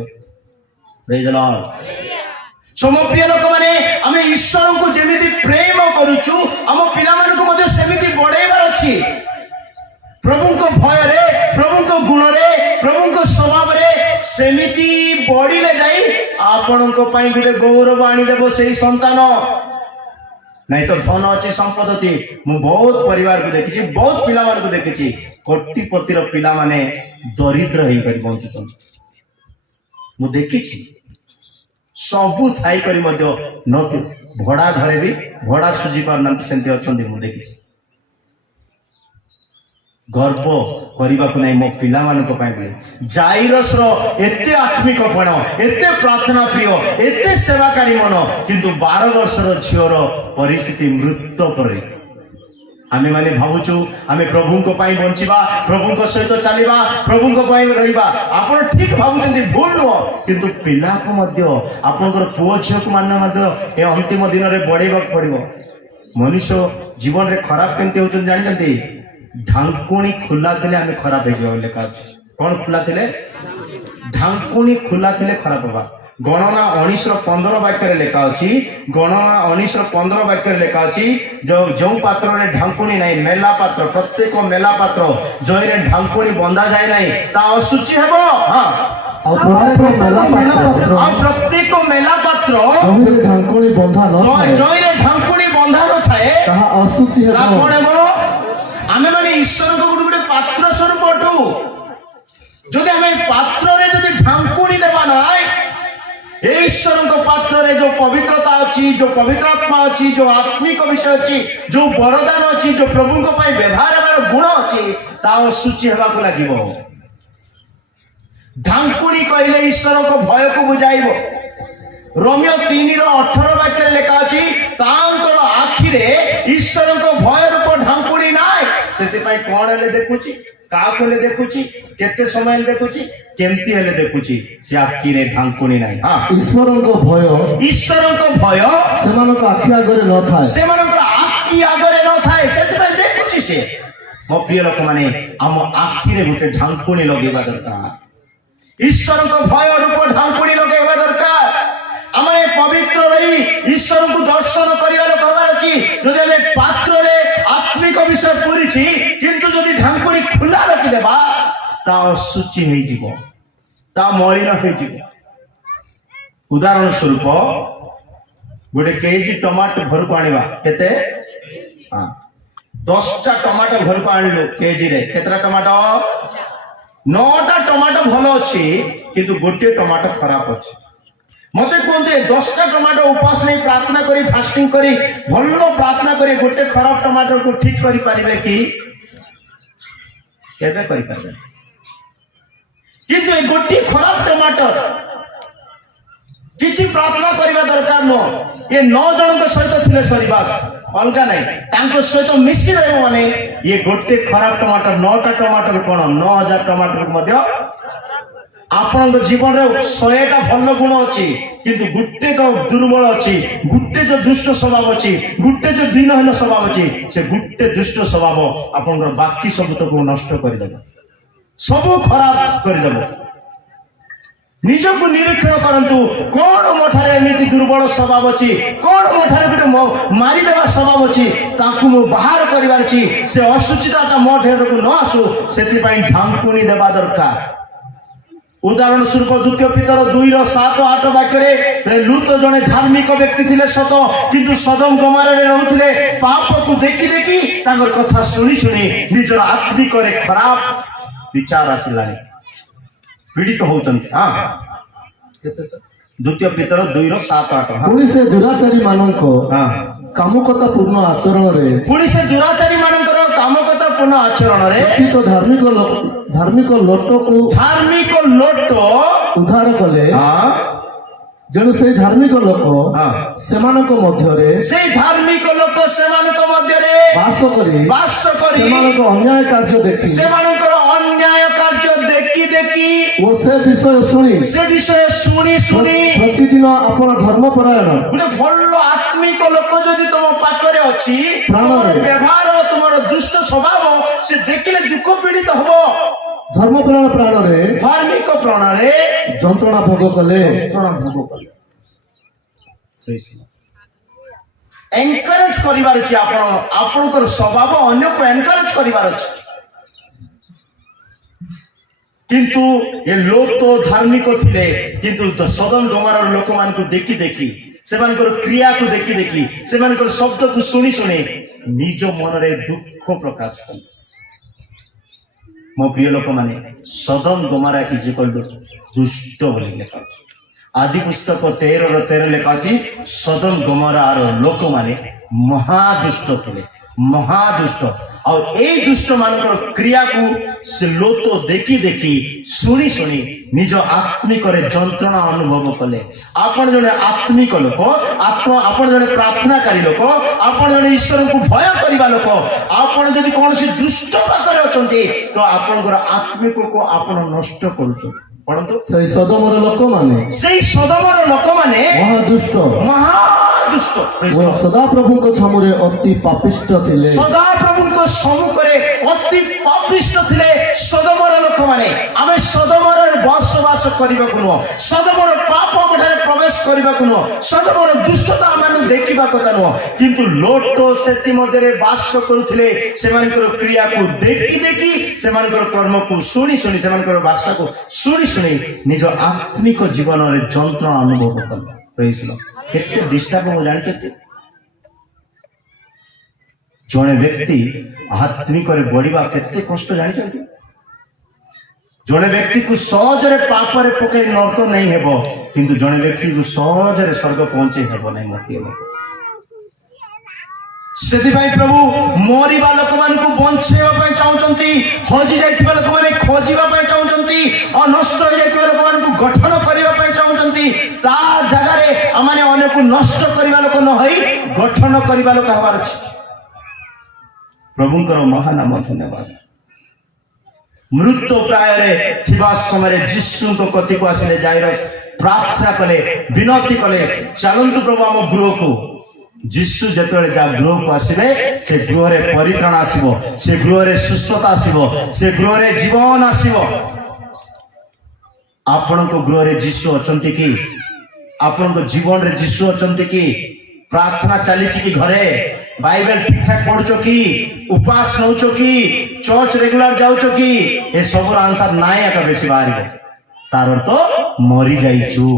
Praise the Lord। ସମ ପ୍ରିୟ ଲୋକମାନେ, ଆମେ ଈଶ୍ୱରଙ୍କୁ ଯେମିତି ପ୍ରେମ କରୁଛୁ, ଆମ ପିଲାମାନଙ୍କୁ ମଧ୍ୟ ସେମିତି ବଢେଇବାର ଅଛି। ପ୍ରଭୁଙ୍କ ଭୟରେ, ପ୍ରଭୁଙ୍କ ଗୁଣରେ, ପ୍ରଭୁଙ୍କ ସ୍ୱଭାବରେ ସେମିତି ବଢିଲେ ଯାଇ ଆପଣଙ୍କ ପାଇଁ ଗୋଟେ ଗୌରବ ଆଣିଦେବ ସେଇ ସନ୍ତାନ। ନାଇଁ ତ ଧନ ଅଛି, ସମ୍ପଦ ଅଛି। ମୁଁ ବହୁତ ପରିବାରକୁ ଦେଖିଛି, ବହୁତ ପିଲାମାନଙ୍କୁ ଦେଖିଛି, କୋଟିପତିର ପିଲାମାନେ ଦରିଦ୍ର ହେଇକରି ବଞ୍ଚୁଛନ୍ତି। ମୁଁ ଦେଖିଛି, ସବୁ ଥାଇକରି ମଧ୍ୟ ଭଡା ଘରେ ବି ଭଡା ସୁଝି ପାରୁନାହାନ୍ତି, ସେମିତି ଅଛନ୍ତି ମୁଁ ଦେଖିଛି। ଗର୍ବ କରିବାକୁ ନାହିଁ ମୋ ପିଲାମାନଙ୍କ ପାଇଁ ବୋଲି। ଜାଇରସର ଏତେ ଆତ୍ମିକ ପଣ, ଏତେ ପ୍ରାର୍ଥନା ପ୍ରିୟ, ଏତେ ସେବାକାରୀ ମନ, କିନ୍ତୁ 12 ବର୍ଷର ଝିଅର ପରିସ୍ଥିତି ମୃତ୍ୟୁ ପରେ। ଆମେ ମାନେ ଭାବୁଛୁ ଆମେ ପ୍ରଭୁଙ୍କ ପାଇଁ ବଞ୍ଚିବା, ପ୍ରଭୁଙ୍କ ସହିତ ଚାଲିବା, ପ୍ରଭୁଙ୍କ ପାଇଁ ରହିବା। ଆପଣ ଠିକ ଭାବୁଛନ୍ତି, ଭୁଲ ନୁହଁ। କିନ୍ତୁ ପିଲାକୁ ମଧ୍ୟ, ଆପଣଙ୍କର ପୁଅ ଝିଅକୁ ମଧ୍ୟ ଏ ଅନ୍ତିମ ଦିନରେ ବଢେଇବାକୁ ପଡିବ। ମନୁଷ୍ୟ ଜୀବନରେ ଖରାପ କେମିତି ହଉଛନ୍ତି ଜାଣିଛନ୍ତି? ଢାଙ୍କୁଣୀ ଖୋଲା ଥିଲେ ଆମେ ଖରାପ ହେଇଯିବା ବୋଲି ଲେଖା ଅଛି। କଣ ଖୋଲା ଥିଲେ? ଢାଙ୍କୁଣୀ ଖୋଲା ଥିଲେ ଖରାପ ହବା। ଗଣନା 19:15 ବାକ୍ୟରେ ଲେଖା ଅଛି, ଗଣନା 19:15 ବାକ୍ୟରେ ଲେଖା ଅଛି, ଯେଉଁ ପାତ୍ରରେ ଢାଙ୍କୁଣୀ ନାହିଁ, ମେଲା ପାତ୍ର, ପ୍ରତ୍ୟେକ ମେଲା ପାତ୍ର ଜୟରେ ଢାଙ୍କୁଣୀ ବନ୍ଧା ଯାଏ ନାହିଁ, ତା ଅଶୁଚି ହେବ। ହଁ, ଆଉ ପ୍ରତ୍ୟେକ ମେଲା ପାତ୍ର ଜମିରେ ଢାଙ୍କୁଣୀ ବନ୍ଧା ନଥାଏ, ଜୟରେ ଢାଙ୍କୁଣୀ ବନ୍ଧା ନଥାଏ, ତାହା ଅଶୁଚି ତା ହେବ। କଣ ହେବ? ଆମେ ମାନେ ଈଶ୍ୱରଙ୍କ ଗୋଟେ ପାତ୍ର ସ୍ୱରୂପ ଅଟୁ। ଯଦି ଆମେ ପାତ୍ରରେ ଯଦି ଢାଙ୍କୁଣୀ ଦେବା ନାହିଁ, ଈଶ୍ୱରଙ୍କ ପାତ୍ରରେ ଯୋଉ ପବିତ୍ରତା ଅଛି, ଯୋଉ ପବିତ୍ର ଆତ୍ମା ଅଛି, ଯୋଉ ଆତ୍ମିକ ବିଷୟ ଅଛି, ଯୋଉ ବରଦାନ ଅଛି, ଯୋଉ ପ୍ରଭୁଙ୍କ ପାଇଁ ବ୍ୟବହାର ହେବାର ଗୁଣ ଅଛି, ତା ଅଶୁଚି ହେବାକୁ ଲାଗିବ। ଢାଙ୍କୁଣୀ କହିଲେ ଈଶ୍ୱରଙ୍କ ଭୟକୁ ବୁଝାଇବ। ରୋମିଓ 3:18 ବାକ୍ୟରେ ଲେଖା ଅଛି, ତାଙ୍କର ଆଖିରେ ଈଶ୍ୱରଙ୍କ ଭୟ ରୂପ ଢାଙ୍କୁଣୀ ନାହିଁ, ସେ ସେଥିପାଇଁ କଣ ହେଲେ ଦେଖୁଛି, କାହାକୁ ହେଲେ ଦେଖୁଛି, କେତେ ସମୟ ହେଲେ ଦେଖୁଛି, କେମିତି ହେଲେ ଦେଖୁଛି, ସେ ଆଖିରେ ଢାଙ୍କୁଣି ନାହିଁ। ହଁ, ଈଶ୍ୱରଙ୍କ ଭୟ ଈଶ୍ୱରଙ୍କ ଭୟ ସେମାନଙ୍କ ଆଖି ଆଗରେ ନଥାଏ। ସେମାନଙ୍କର ଆଖି ଆଗରେ ନଥାଏ, ସେଥିପାଇଁ ଦେଖୁଛି ସେ। ମୋ ପ୍ରିୟ ଲୋକମାନେ, ଆମ ଆଖିରେ ଗୋଟେ ଢାଙ୍କୁଣି ଲଗେଇବା ଦରକାର। ଈଶ୍ୱରଙ୍କ ଭୟ ରୂପ ଢାଙ୍କୁଣି ଲଗେଇବା ଦରକାର। ଆମେ ପବିତ୍ର ରହି ଈଶ୍ୱରଙ୍କୁ ଦର୍ଶନ କରିବା ଲୋକ ହବାର ଅଛି। ଯଦି ଆମେ ପାତ୍ରରେ ଆତ୍ମିକ ବିଷୟ ପୁରିଛି, କିନ୍ତୁ ଯଦି ଢାଙ୍କୁଣି ଖୋଲା ରଖିଦେବା, ତା ଅଶୁଚି ହେଇଯିବ, ତା ମଳିନ ହେଇଯିବ। ଉଦାହରଣ ସ୍ୱରୂପ ଗୋଟେ କେଜି ଟମାଟୋ ଘରକୁ ଆଣିବା, କେତେ? 10ଟା ଟମାଟୋ ଘରକୁ ଆଣିଲୁ, କେଜିରେ କେତେଟା ଟମାଟୋ? 9ଟା ଟମାଟୋ ଭଲ ଅଛି, କିନ୍ତୁ ଗୋଟିଏ ଟମାଟୋ ଖରାପ ଅଛି। ମତେ କୁହନ୍ତୁ, 10ଟା ଟମାଟୋ ଉପାସ ନେଇ ପ୍ରାର୍ଥନା କରି, ଫାଷ୍ଟିଂ କରି, ଭଲ ପ୍ରାର୍ଥନା କରି ଗୋଟେ ଖରାପ ଟମାଟୋକୁ ଠିକ କରିପାରିବେ କି? କେବେ କରିପାରିବେ? କିନ୍ତୁ ଏ ଗୋଟିଏ ଖରାପ ଟମାଟର କିଛି ପ୍ରାର୍ଥନା କରିବା ଦରକାର ନୁହଁ। ଏ 9 ଜଣଙ୍କ ସହିତ ଥିଲେ ସରିବାସ, ଅଲଗା ନାହିଁ। ତାଙ୍କ ସହିତ ମିଶି ରହିବ ମାନେ ଇଏ ଗୋଟେ ଖରାପ ଟମାଟର, 9ଟା ଟମାଟର କଣ 9000 ଟମାଟର ମଧ୍ୟ। ଆପଣଙ୍କ ଜୀବନରେ 100ଟା ଭଲ ଗୁଣ ଅଛି, କିନ୍ତୁ ଗୋଟେ ଦୁର୍ବଳ ଅଛି, ଗୋଟେ ଯୋଉ ଦୁଷ୍ଟ ସ୍ୱଭାବ ଅଛି, ଗୋଟେ ଯୋଉ ଦିନହୀନ ସ୍ୱଭାବ ଅଛି, ସେ ଗୋଟେ ଦୁଷ୍ଟ ସ୍ୱଭାବ ଆପଣଙ୍କର ବାକି ସବୁତକୁ ନଷ୍ଟ କରିଦେବ, ସବୁ ଖରାପ କରିଦେବ। ନିଜକୁ ନିରୀକ୍ଷଣ କରନ୍ତୁ, କଣ ମୋ ଠାରେ ଏମିତି ଦୁର୍ବଳ ସ୍ୱଭାବ ଅଛି, କଣ ମୋ ଠାରେ ଗୋଟେ ମାରିଦେବା ସ୍ୱଭାବ ଅଛି, ତାକୁ ମୁଁ ବାହାର କରିବାର ଅଛି। ସେ ଅସୁଚିତାଟା ମୋ ଠାରକୁ ନ ଆସୁ, ସେଥିପାଇଁ ଢାଙ୍କୁଣି ଦେବା ଦରକାର। ଉଦାହରଣ ସ୍ୱରୂପ 2 ପିତର 2:7-8 ବାକ୍ୟରେ ଲୁତ ଜଣେ ଧାର୍ମିକ ବ୍ୟକ୍ତି ଥିଲେ ସତ, କିନ୍ତୁ ସଦମ ଗମାରରେ ରହୁଥିଲେ। ପାପକୁ ଦେଖି ଦେଖି, ତାଙ୍କର କଥା ଶୁଣି ଶୁଣି ନିଜର ଆତ୍ମିକରେ ଖରାପ ବିଚାର ଆସିଲାଣି, ପୀଡ଼ିତ ହଉଛନ୍ତି। କେତେ ସାର୍? 2 ପିତର 2:7-8। ପୁଣି ସେ ଦୁରାଚାରୀ ମାନଙ୍କ କାମୁକତା ପୂର୍ଣ୍ଣ ଆଚରଣରେ, ପୁଣି ସେ ଦୁରାଚାରୀ ମାନଙ୍କର କାମକତା ପୂର୍ଣ୍ଣ ଆଚରଣରେ ଧାର୍ମିକ ଲୋଟକୁ ଉଦ୍ଧାର କଲେ। ଯେଣୁ ସେଇ ଧାର୍ମିକ ଲୋକ ସେମାନଙ୍କ ମଧ୍ୟରେ ବାସ କରି ସେମାନଙ୍କ ଅନ୍ୟାୟ କାର୍ଯ୍ୟ ଦେଖି, ସେମାନଙ୍କର ଅନ୍ୟାୟ କାର୍ଯ୍ୟ ଦେଖି ଦେଖି ଓ ସେ ବିଷୟ ଶୁଣି ପ୍ରତିଦିନ ଆପଣ ଧର୍ମପରାୟଣ ଗୋଟେ ଭଲ ଆତ୍ମିକ ଲୋକ ଯଦି ତମ ପାଖରେ ଅଛି, ପ୍ରାଣରେ ତୁମର ବ୍ୟବହାର, ତୁମର ଦୁଷ୍ଟ ସ୍ୱଭାବ ସେ ଦେଖିଲେ ଦୁଃଖ ପୀଡ଼ିତ ହବ। ଧର୍ମପରାୟଣ ପ୍ରାଣରେ ଧାର୍ମିକ ପ୍ରାଣରେ ଯନ୍ତ୍ରଣା ଭୋଗ କଲେ। ଏନକରେଜ କରିବାର ଅଛି। ଆପଣଙ୍କର ସ୍ୱଭାବ ଅନ୍ୟକୁ ଏନକରେଜ କରିବାର ଅଛି। କିନ୍ତୁ ଏ ଲୋକ ଧାର୍ମିକ ଥିଲେ, କିନ୍ତୁ ସଦମ ଗମାରର ଲୋକମାନଙ୍କୁ ଦେଖି ଦେଖି, ସେମାନଙ୍କର କ୍ରିୟାକୁ ଦେଖି ଦେଖି, ସେମାନଙ୍କର ଶବ୍ଦକୁ ଶୁଣି ଶୁଣି ନିଜ ମନରେ ଦୁଃଖ ପ୍ରକାଶ କଲେ। ମୋ ପ୍ରିୟ ଲୋକମାନେ, ସଦମ ଗମାରା କିଛି କହିଲୁ ଦୁଷ୍ଟ ବୋଲି ଲେଖା ଅଛି। ଆଦି ପୁସ୍ତକ 13:13 ଲେଖା ଅଛି, ସଦମ ଗମାରାର ଲୋକମାନେ ମହାଦୁଷ୍ଟ ଥିଲେ, ମହାଦୁଷ୍ଟ। ଆଉ ଏଇ ଦୁଷ୍ଟ ମାନଙ୍କର କ୍ରିୟାକୁ ସେ ଲୋକ ଦେଖି ଦେଖି, ଶୁଣି ଶୁଣି ନିଜ ଆତ୍ମିକରେ ଯନ୍ତ୍ରଣା ଅନୁଭବ କଲେ। ଆପଣ ଜଣେ ଆତ୍ମିକ ଲୋକ, ଆପଣ ଜଣେ ପ୍ରାର୍ଥନାକାରୀ ଲୋକ, ଆପଣ ଜଣେ ଈଶ୍ୱରଙ୍କୁ ଭୟ କରିବା ଲୋକ, ଆପଣ ଯଦି କୌଣସି ଦୁଷ୍ଟ ପାଖରେ ଅଛନ୍ତି, ତ ଆପଣଙ୍କର ଆତ୍ମିକକୁ ଆପଣ ନଷ୍ଟ କରୁଛନ୍ତି। ପଢନ୍ତୁ, ସେଇ ସଦମର ଲୋକମାନେ ମହାଦୁଷ୍ଟ ଓ ସଦାପ୍ରଭୁଙ୍କ ଛମୁରେ ଅତି ପାପିଷ୍ଟ ଥିଲେ। ସଦାପ୍ରଭୁଙ୍କ ସମ୍ମୁଖରେ ଅତି ପାପିଷ୍ଟ ଥିଲେ ସଦମର ଲୋକମାନେ। ଆମେ ସଦମର ବସବାସ କରିବାକୁ ନୁହଁ, ସଦମର ପାପ ଠାରେ ପ୍ରବେଶ କରିବାକୁ ନୁହଁ, ସଦମର ଦୁଷ୍ଟତା ଆମେ ଦେଖିବା କଥା ନୁହଁ, କିନ୍ତୁ ଲୋଟ ସେଥି ମଧ୍ୟରେ ବାସ କରୁଥିଲେ। ସେମାନଙ୍କର କ୍ରିୟାକୁ ଦେଖି ଦେଖି, ସେମାନଙ୍କର କର୍ମକୁ ଶୁଣି ଶୁଣି, ସେମାନଙ୍କର ଭାଷାକୁ ଶୁଣି ଶୁଣି ନିଜ ଆତ୍ମିକ ଜୀବନରେ ଯନ୍ତ୍ରଣା ଅନୁଭବ କଲେ। କେତେ ଡିଷ୍ଟର୍ବ ମୁଁ ଜାଣିଛନ୍ତି। ଜଣେ ବ୍ୟକ୍ତି ଆତ୍ମିକରେ ବଢିବା କେତେ କଷ୍ଟ ଜାଣିଛନ୍ତି। ଜଣେ ବ୍ୟକ୍ତିକୁ ସହଜରେ ପାପରେ ପକାଇ ନର୍କ ନେଇ ହେବ, କିନ୍ତୁ ଜଣେ ବ୍ୟକ୍ତିକୁ ସହଜରେ ସ୍ୱର୍ଗ ପହଞ୍ଚେଇ ହେବ ନାହିଁ। ମୋଟିଏ ଲୋକ ସେଥିପାଇଁ ପ୍ରଭୁ ମରିବା ଲୋକମାନଙ୍କୁ ବଞ୍ଚେଇବା ପାଇଁ ଚାହୁଁଛନ୍ତି, ହଜି ଯାଇଥିବା ଲୋକମାନେ ଖୋଜିବା ପାଇଁ ଚାହୁଁଛନ୍ତି, ନଷ୍ଟ ହୋଇଯାଇଥିବା ଲୋକମାନଙ୍କୁ ଗଠନ କରିବା ପାଇଁ ଚାହୁଁଛନ୍ତି। ତା ଜାଗାରେ ଆମେ ଅନ୍ୟକୁ ନଷ୍ଟ କରିବା ଲୋକ ନ ହୋଇ ଗଠନ କରିବା ଲୋକ ହେବାର ଅଛି। ପ୍ରଭୁଙ୍କର ମହାନାମ ଧନ୍ୟବାଦ। ମୃତ୍ୟୁ ପ୍ରାୟରେ ଥିବା ସମୟରେ ଯୀଶୁଙ୍କ କତିକୁ ଆସିଲେ ଜାଇରସ୍ ପ୍ରାର୍ଥନା କଲେ, ବିନତି କଲେ, ଚାଲନ୍ତୁ ପ୍ରଭୁ ଆମ ଗୃହକୁ। ଯୀଶୁ ଯେତେବେଳେ ଯାହା ଗୃହକୁ ଆସିବେ ସେ ଗୃହରେ ପରିତ୍ରାଣ ଆସିବ, ସେ ଗୃହରେ ସୁସ୍ଥତା ଆସିବ, ସେ ଗୃହରେ ଜୀବନ ଆସିବ। ଆପଣଙ୍କ ଗୃହରେ ଯୀଶୁ ଅଛନ୍ତି କି? ଆପଣଙ୍କ ଜୀବନରେ ଯୀଶୁ ଅଛନ୍ତି କି? ପ୍ରାର୍ଥନା ଚାଲିଛି କି? ଘରେ ବାଇବେଲ ଠିକ ଠାକ ପଢୁଛ କି? ଉପାସ ନଉଛ କି? ଚର୍ଚ୍ଚ ରେଗୁଲାର ଯାଉଛ କି? ଏ ସବୁର ଆନ୍ସର ନାଇଁ ଏକା ବେଶୀ ବାହାରିବ। ତାର ଅର୍ଥ ମରି ଯାଇଛୁ।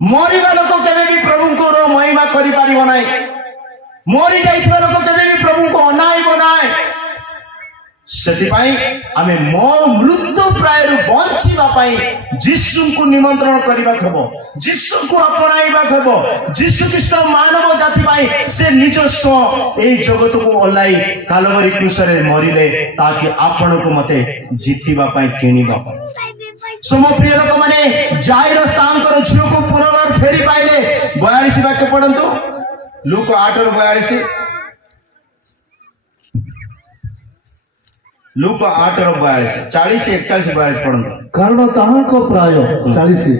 ମରିବା ଲୋକ କେବେ ବି ପ୍ରଭୁଙ୍କର ମହିମା କରିପାରିବ ନାହିଁ। ମରି ଯାଇଥିବା ଲୋକ କେବେ ବି ପ୍ରଭୁଙ୍କୁ ଅନାଇବ ନାହିଁ। ସେଥିପାଇଁ ଆମେ ମୃତ୍ୟୁ ପ୍ରାୟରୁ ବଞ୍ଚିବା ପାଇଁ ଯୀଶୁଙ୍କୁ ନିମନ୍ତ୍ରଣ କରିବାକୁ ହେବ, ଯୀଶୁଙ୍କୁ ଆପଣାଇବାକୁ ହେବ। ଯୀଶୁ ଖ୍ରୀଷ୍ଟ ମାନବ ଜାତି ପାଇଁ ସେ ନିଜସ୍ୱ ଏହି ଜଗତକୁ ଓହ୍ଲାଇ କାଲବରୀ କ୍ରୁଶରେ ମରିଲେ ତାକି ଆପଣଙ୍କୁ ମତେ ଜିତିବା ପାଇଁ, କିଣିବା ପାଇଁ। ସମ ପ୍ରିୟ ଲୋକମାନେ, ଜାଇରସ୍ ତାଙ୍କର ଝିଅକୁ ପୁନର୍ବାର ଫେରି ପାଇଲେ। 42 ବାକ୍ୟ ପଢନ୍ତୁ, ଲୁକ 8:42। ଲୁକ 8:42, 40, 41, 42 ପଢନ୍ତୁ। କାରଣ ତାହାଙ୍କ ପ୍ରାୟ 40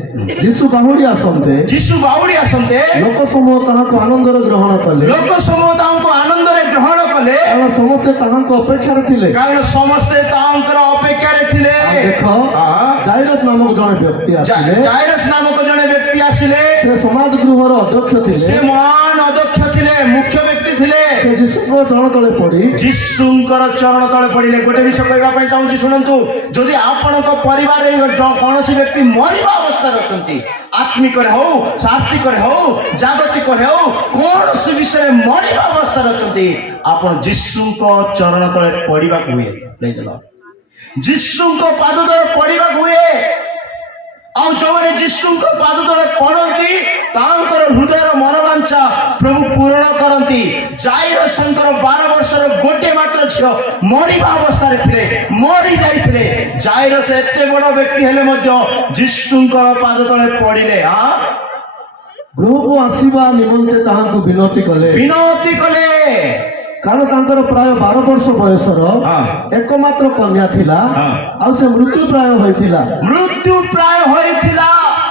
ଯୀଶୁ ବାହୁଡ଼ି ଆସନ୍ତେ ଯୀଶୁ ବାହୁଡ଼ି ଆସନ୍ତେ ଲୋକ ସମୂହ ତାହାଙ୍କୁ ଆନନ୍ଦରେ ଗ୍ରହଣ କଲେ, ଲୋକ ସମୂହ ତାଙ୍କୁ ଆନନ୍ଦରେ ଗ୍ରହଣ କଲେ, କାରଣ ସମସ୍ତେ ତାହାଙ୍କ ଅପେକ୍ଷାରେ ଥିଲେ। କାରଣ ସମସ୍ତେ ତାଙ୍କର ଅପେକ୍ଷାରେ ଥିଲେ। ଆଉ ଦେଖ, ହଁ। ଜାଇରସ୍ ନାମକ ଜଣେ ବ୍ୟକ୍ତି ଆସିଲେ। ଜାଇରସ୍ ନାମକ ଜଣେ ବ୍ୟକ୍ତି ଆସିଲେ। ସେ ସମାଜ ଗୃହର ଅଧ୍ୟକ୍ଷ ଥିଲେ, ସେ ମହାନ ଅଧ୍ୟକ୍ଷ ଥିଲେ, ମୁଖ୍ୟ ବ୍ୟକ୍ତି ଥିଲେ। ସେ ଯୀଶୁଙ୍କ ଚରଣ ତଳେ ପଡି ଯୀଶୁଙ୍କର ଚରଣ ତଳେ ପଡିଲେ। ଗୋଟେ ବିଷୟ କହିବା ପାଇଁ ଚାହୁଁଛି, ଶୁଣନ୍ତୁ। ଯଦି ଆପଣଙ୍କ ପରିବାରରେ କୌଣସି ବ୍ୟକ୍ତି ମରିବା ଅବସ୍ଥାରେ ଅଛନ୍ତି, ଆତ୍ମିକରେ ହଉ, ସାତ୍ବିକରେ ହଉ, ଜାଗତିକରେ ହଉ, କୌଣସି ବିଷୟରେ ମରିବା ଅବସ୍ଥାରେ ଅଛନ୍ତି, ଆପଣ ଯୀଶୁଙ୍କ ଚରଣ ତଳେ ପଡିବାକୁ ହୁଏ। ଯୀଶୁଙ୍କ ପାଦ ତଳେ ପଡିବାକୁ ହୁଏ। ଆଉ ଯୋଉମାନେ ଯୀଶୁଙ୍କ ପାଦ ତଳେ ପଡନ୍ତି ତାଙ୍କର ହୃଦୟର ମନୋବାଞ୍ଛା ପ୍ରଭୁ ପୂରଣ କରନ୍ତି। ଜାଇରସଙ୍କର 12 ବର୍ଷର ଗୋଟେ ମାତ୍ର ଝିଅ ମରିବା ଅବସ୍ଥାରେ ଥିଲେ, ମରି ଯାଇଥିଲେ। ଜାଇରସ ଏତେ ବଡ ବ୍ୟକ୍ତି ହେଲେ ମଧ୍ୟ ଯୀଶୁଙ୍କର ପାଦ ତଳେ ପଡିଲେ। ଗୃହକୁ ଆସିବା ନିମନ୍ତେ ତାହାଙ୍କୁ ବିନତି କଲେ। ବିନତି କଲେ। କାରଣ ତାଙ୍କର ପ୍ରାୟ 12 ବର୍ଷ ବୟସର ଏକମାତ୍ର କନ୍ୟା ଥିଲା, ଆଉ ସେ ମୃତ୍ୟୁ ପ୍ରାୟ ହୋଇଥିଲା। ମୃତ୍ୟୁ ପ୍ରାୟ ହୋଇଥିଲା।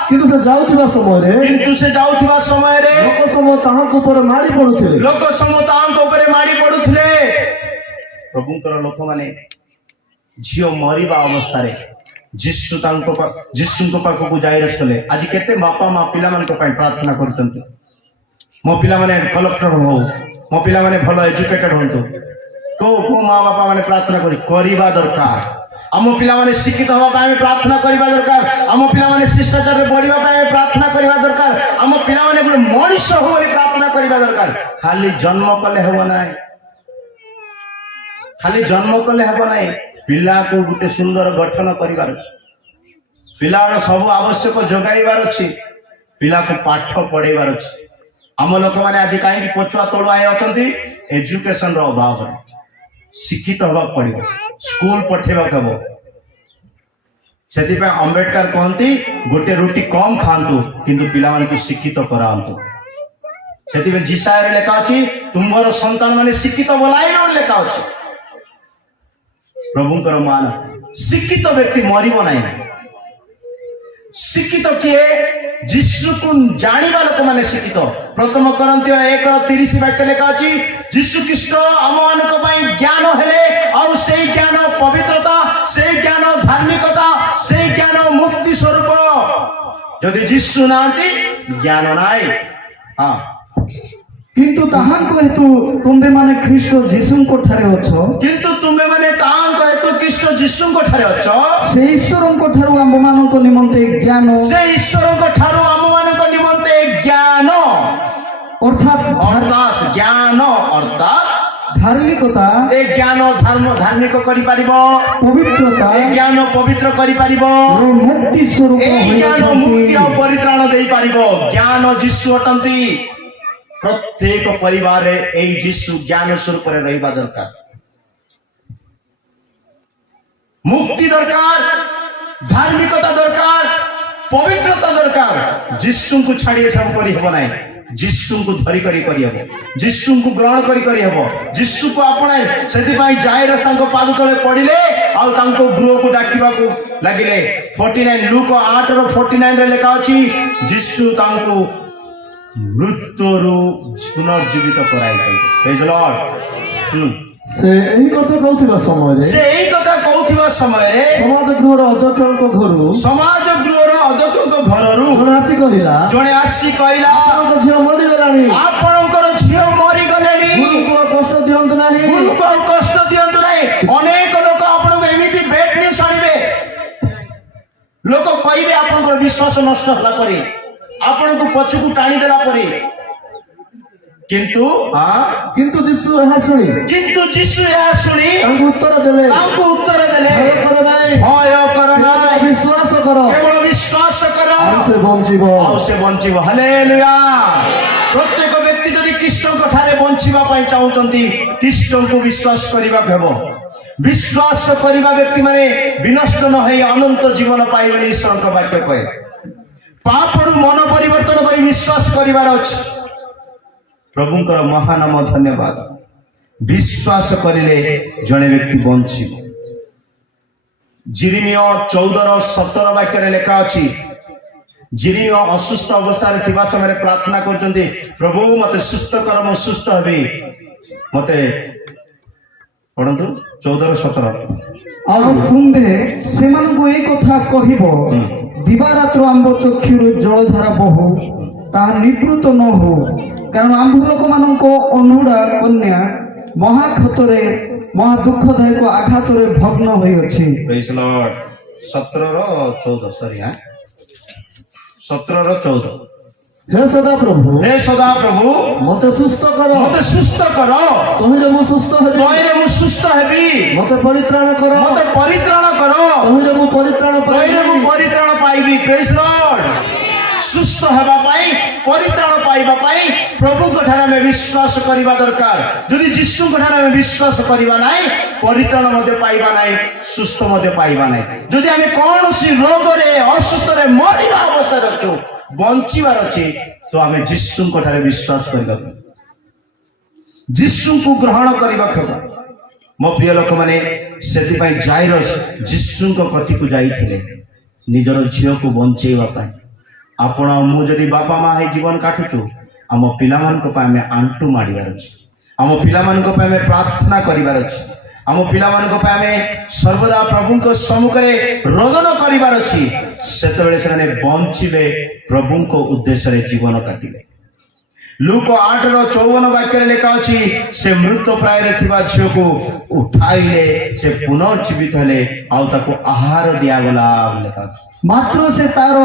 କିନ୍ତୁ ସେ ଯାଉଥିବା ସମୟରେ ଲୋକ ସମୂହ ତାହାଙ୍କ ଉପରେ ମାଡ଼ି ପଡୁଥିଲେ। ଲୋକ ସମୂହ ତାଙ୍କ ଉପରେ ମାଡ଼ି ପଡୁଥିଲେ। ପ୍ରଭୁଙ୍କର ଲୋକମାନେ ଝିଅ ମରିବା ଅବସ୍ଥାରେ ଯୀଶୁଙ୍କ ପାଖକୁ ଜାଇରସ୍ କଲେ। ଆଜି କେତେ ବାପା ମା ପିଲାମାନଙ୍କ ପାଇଁ ପ୍ରାର୍ଥନା କରୁଛନ୍ତି, ମୋ ପିଲାମାନେ କଲେକ୍ଟର ହଉ, ମୋ ପିଲାମାନେ ଭଲ ଏଜୁକେଟେଡ ହୁଅନ୍ତୁ। କୋଉ ମା ବାପା ମାନେ ପ୍ରାର୍ଥନା କରିବା ଦରକାର। ଆମ ପିଲାମାନେ ଶିକ୍ଷିତ ହେବା ପାଇଁ ଆମେ ପ୍ରାର୍ଥନା କରିବା ଦରକାର। ଆମ ପିଲାମାନେ ଶିଷ୍ଟାଚାରରେ ବଢିବା ପାଇଁ ଆମେ ପ୍ରାର୍ଥନା କରିବା ଦରକାର। ଆମ ପିଲାମାନେ ଗୋଟେ ମଣିଷ ହଉ ବୋଲି ପ୍ରାର୍ଥନା କରିବା ଦରକାର। ଖାଲି ଜନ୍ମ କଲେ ହେବ ନାହିଁ, ଖାଲି ଜନ୍ମ କଲେ ହେବ ନାହିଁ। ପିଲାକୁ ଗୋଟେ ସୁନ୍ଦର ଗଠନ କରିବାର ଅଛି, ପିଲାର ସବୁ ଆବଶ୍ୟକ ଯୋଗାଇବାର ଅଛି, ପିଲାକୁ ପାଠ ପଢେଇବାର ଅଛି। ଆମ ଲୋକମାନେ ଆଜି କାହିଁକି ପଛୁଆ ତଳୁଆ ଅଛନ୍ତି? ଏଜୁକେସନର ଅଭାବରେ। ଶିକ୍ଷିତ ହେବାକୁ ପଡିବ, ସ୍କୁଲ ପଠେଇବାକୁ ହେବ। ସେଥିପାଇଁ ଅମ୍ବେଦକର କହନ୍ତି ଗୋଟେ ରୁଟି କମ ଖାଆନ୍ତୁ କିନ୍ତୁ ପିଲାମାନଙ୍କୁ ଶିକ୍ଷିତ କରାନ୍ତୁ। ସେଥିପାଇଁ ଜିସାୟରେ ଲେଖା ଅଛି ତୁମର ସନ୍ତାନ ମାନେ ଶିକ୍ଷିତ ବୋଲାଇବେ ବୋଲି ଲେଖା ଅଛି। ପ୍ରଭୁଙ୍କର ମାନ ଶିକ୍ଷିତ ବ୍ୟକ୍ତି ମରିବ ନାହିଁ। ଶିକ୍ଷିତ କିଏ? ଯୀଶୁକୁ ଜାଣିବା ଲୋକମାନେ ଶିକ୍ଷିତ। ପ୍ରଥମ କରନ୍ଥୀୟ 1:30 ବାକ୍ୟ ଲେଖା ଅଛି ଯୀଶୁ ଖ୍ରୀଷ୍ଟ ଆମମାନଙ୍କ ପାଇଁ ଜ୍ଞାନ ହେଲେ, ଆଉ ସେଇ ଜ୍ଞାନ ପବିତ୍ରତା, ସେଇ ଜ୍ଞାନ ଧାର୍ମିକତା, ସେଇ ଜ୍ଞାନ ମୁକ୍ତି ସ୍ୱରୂପ। ଯଦି ଯୀଶୁ ନାହାନ୍ତି ଜ୍ଞାନ ନାହିଁ। କିନ୍ତୁ ତାହାଙ୍କ ହେତୁ ତୁମେ ମାନେ ଖ୍ରୀଷ୍ଟ ଯୀଶୁଙ୍କ ଠାରେ ଅଛ, କିନ୍ତୁ ତୁମେ ମାନେ ତାହାଙ୍କ ହେତୁ ଖ୍ରୀଷ୍ଟ ଯୀଶୁଙ୍କ ଠାରେ ଅଛ। ସେ ଈଶ୍ୱରଙ୍କ ଠାରୁ ଆମ୍ଭମାନଙ୍କ ନିମନ୍ତେ ଜ୍ଞାନ, ସେ ଈଶ୍ୱରଙ୍କ ଠାରୁ ଆମମାନଙ୍କ ନିମନ୍ତେ ଜ୍ଞାନ ଅର୍ଥାତ୍ ଜ୍ଞାନ ଅର୍ଥାତ୍ ଧାର୍ମିକତା। ଏ ଜ୍ଞାନ ଧାର୍ମିକ କରିପାରିବ, ପବିତ୍ରତା, ଏ ଜ୍ଞାନ ପବିତ୍ର କରିପାରିବ, ଓ ମୁକ୍ତି ସ୍ୱରୂପ ଏ ଜ୍ଞାନ ମୁକ୍ତି ଆଉ ହୋଇଅଛନ୍ତି। ପରିତ୍ରାଣ ଦେଇପାରିବ। ଜ୍ଞାନ ଯୀଶୁ ଅଟନ୍ତି। ପ୍ରତ୍ୟେକ ପରିବାରରେ ଏଇ ଯୀଶୁ ଜ୍ଞାନ ସ୍ୱରୂପରେ ରହିବା ଦରକାର। ମୁକ୍ତି ଦରକାର, ଧାର୍ମିକତା ଦରକାର, ପବିତ୍ରତା ଦରକାର। ଯୀଶୁଙ୍କୁ ଛାଡି ଏସବୁ କରି ହେବ ନାହିଁ। ଯୀଶୁଙ୍କୁ ଧରି କରିହେବ, ଯୀଶୁଙ୍କୁ ଗ୍ରହଣ କରିହେବ, ଯୀଶୁକୁ ଆପଣାଏ। ସେଥିପାଇଁ ଜାଇରସ୍ ତାଙ୍କ ପାଦ ତଳେ ପଡ଼ିଲେ ଆଉ ତାଙ୍କ ଗୃହକୁ ଡାକିବାକୁ ଲାଗିଲେ। 49 ଲୁକ 8:49 ଲେଖା ଅଛି, ଯୀଶୁ ତାଙ୍କୁ ମୃତ୍ୟୁରୁ ପୁନର୍ଜୀବିତ କରାଇଛନ୍ତି। ପ୍ରେଜ୍ ଦ ଲର୍ଡ। ସେ ଏହି କଥା କହୁଥିବା ସମୟରେ ସେ ଏହି କଥା କହୁଥିବା ସମୟରେ ସମାଜ ଗୃହର ଅଧ୍ୟକ୍ଷଙ୍କ ଘରୁ ସମାଜ ଗୃହର ଅଧ୍ୟକ୍ଷଙ୍କ ଘରରୁ ଜଣେ ଆସି କହିଲା, ଜଣେ ଆସି କହିଲା, ଆପଣଙ୍କ ଝିଅ ମରିଗଲାଣି, ଆପଣଙ୍କର ଝିଅ ମରିଗଲେଣି, ଗୁରୁଙ୍କୁ ଆଉ କଷ୍ଟ ଦିଅନ୍ତୁ ନାହିଁ। ଗୁରୁଙ୍କୁ ଆଉ କଷ୍ଟ ଦିଅନ୍ତୁ ନାହିଁ। ଅନେକ ଲୋକ ଆପଣଙ୍କୁ ଏମିତି ବେଡ୍ ନ୍ୟୁଜ୍ ଆଣିବେ, ଲୋକ କହିବେ ଆପଣଙ୍କର ବିଶ୍ୱାସ ନଷ୍ଟ ହେଲା ପରେ, ଆପଣଙ୍କୁ ପଛକୁ ଟାଣିଦେଲା ପରେ। କିନ୍ତୁ ଯୀଶୁ ଏହା ଶୁଣି ତାଙ୍କୁ ଉତ୍ତର ଦେଲେ, ଭୟ କର ନାହିଁ, ବିଶ୍ୱାସ କର, କେବଳ ବିଶ୍ୱାସ କର, ଆଉ ସେ ବଞ୍ଚିବ। ହାଲେଲୁୟା। ପ୍ରତ୍ୟେକ ବ୍ୟକ୍ତି ଯଦି ଖ୍ରୀଷ୍ଟଙ୍କ ଠାରେ ବଞ୍ଚିବା ପାଇଁ ଚାହୁଁଛନ୍ତି, ଖ୍ରୀଷ୍ଟଙ୍କୁ ବିଶ୍ୱାସ କରିବାକୁ ହେବ। ବିଶ୍ୱାସ କରିବା ବ୍ୟକ୍ତି ମାନେ ବିନଷ୍ଟ ନ ହୋଇ ଅନନ୍ତ ଜୀବନ ପାଇବେ ବୋଲି ଈଶ୍ୱରଙ୍କ ବାକ୍ୟ କହେ। ପାପରୁ ମନ ପରିବର୍ତ୍ତନ କରି ବିଶ୍ୱାସ କରିବାର ଅଛି। ପ୍ରଭୁଙ୍କର ମହାନାମ ଧନ୍ୟବାଦ। ବିଶ୍ୱାସ କରିଲେ ଜଣେ ବ୍ୟକ୍ତି ବଞ୍ଚିବ। ଜିରିମିୟ 14:17 ବାକ୍ୟରେ ଲେଖା ଅଛି, ଜିରିମିୟ ଅସୁସ୍ଥ ଅବସ୍ଥାରେ ଥିବା ସମୟରେ ପ୍ରାର୍ଥନା କରୁଛନ୍ତି, ପ୍ରଭୁ ମତେ ସୁସ୍ଥ କର, ମୁଁ ସୁସ୍ଥ ହେବି। ମତେ ପଢନ୍ତୁ 14:17। ଆଉ ତୁମ୍ଭେ ସେମାନଙ୍କୁ ଏ କଥା କହିବ, ଦିବାରାତ୍ର ଆମ୍ଭ ଚକ୍ଷୁରୁ ଜଳଧାରା ବହୁ, ତାହା ନିବୃତ୍ତ ନ ହଉ, କାରଣ ଆମ୍ଭ ଲୋକମାନଙ୍କ ଅନୁଡ଼ା କନ୍ୟା ମହାକ୍ଷତରେ ମହା ଦୁଃଖଦାୟକ ଆଘାତରେ ଭଗ୍ନ ହୋଇଅଛି। ପ୍ରେଜ୍ ଲର୍ଡ। 17:14 ସରି 17:14। ହେ ସଦାପ୍ରଭୁ, ହେ ସଦାପ୍ରଭୁ ମତେ ସୁସ୍ଥ କର, ତହିଁରେ ମୁଁ ସୁସ୍ଥ ହେବି। ମତେ ପରିତ୍ରାଣ କର, ତହିଁରେ ମୁଁ ପରିତ୍ରାଣ ପାଇବି। ପ୍ରେଜ୍ ଲର୍ଡ। ସୁସ୍ଥ ହେବା ପାଇଁ, ପରିତ୍ରାଣ ପାଇବା ପାଇଁ ପ୍ରଭୁଙ୍କ ଠାରେ ଆମେ ବିଶ୍ୱାସ କରିବା ଦରକାର। ଯଦି ଯୀଶୁଙ୍କ ଠାରେ ଆମେ ବିଶ୍ୱାସ କରିବା ନାହିଁ, ପରିତ୍ରାଣ ମଧ୍ୟ ପାଇବା ନାହିଁ, ସୁସ୍ଥ ମଧ୍ୟ ପାଇବା ନାହିଁ। ଯଦି ଆମେ କୌଣସି ରୋଗରେ ଅସୁସ୍ଥରେ ମରିବା ଅବସ୍ଥାରେ ଅଛୁ, ବଞ୍ଚିବାର ଅଛି, ତ ଆମେ ଯୀଶୁଙ୍କ ଠାରେ ବିଶ୍ୱାସ କରିବାକୁ, ଯୀଶୁଙ୍କୁ ଗ୍ରହଣ କରିବାକୁ ହେବ। ମୋ ପ୍ରିୟ ଲୋକମାନେ, ସେଥିପାଇଁ ଜାଇରସ୍ ଯୀଶୁଙ୍କ କତିକୁ ଯାଇଥିଲେ ନିଜର ଝିଅକୁ ବଞ୍ଚେଇବା ପାଇଁ। ଆପଣ ମୁଁ ଯଦି ବାପା ମା ହେଇ ଜୀବନ କାଟୁଛୁ, ଆମ ପିଲାମାନଙ୍କ ପାଇଁ ଆମେ ଆଣ୍ଟୁ ମାଡ଼ିବାର ଅଛି, ଆମ ପିଲାମାନଙ୍କ ପାଇଁ ଆମେ ପ୍ରାର୍ଥନା କରିବାର ଅଛି, ଆମ ପିଲାମାନଙ୍କ ପାଇଁ ଆମେ ସର୍ବଦା ପ୍ରଭୁଙ୍କ ସମ୍ମୁଖରେ ରୋଦନ କରିବାର ଅଛି। ସେତେବେଳେ ସେମାନେ ବଞ୍ଚିବେ, ପ୍ରଭୁଙ୍କ ଉଦ୍ଦେଶ୍ୟରେ ଜୀବନ କାଟିବେ। ଲୁକ 8:54 ବାକ୍ୟରେ ଲେଖା ଅଛି, ସେ ମୃତ ପ୍ରାୟରେ ଥିବା ଝିଅକୁ ଉଠାଇଲେ, ସେ ପୁନର୍ଜୀବିତ ହେଲେ, ଆଉ ତାକୁ ଆହାର ଦିଆଗଲା ବୋଲି ଲେଖା ଅଛି। ମାତ୍ର ସେ ତାର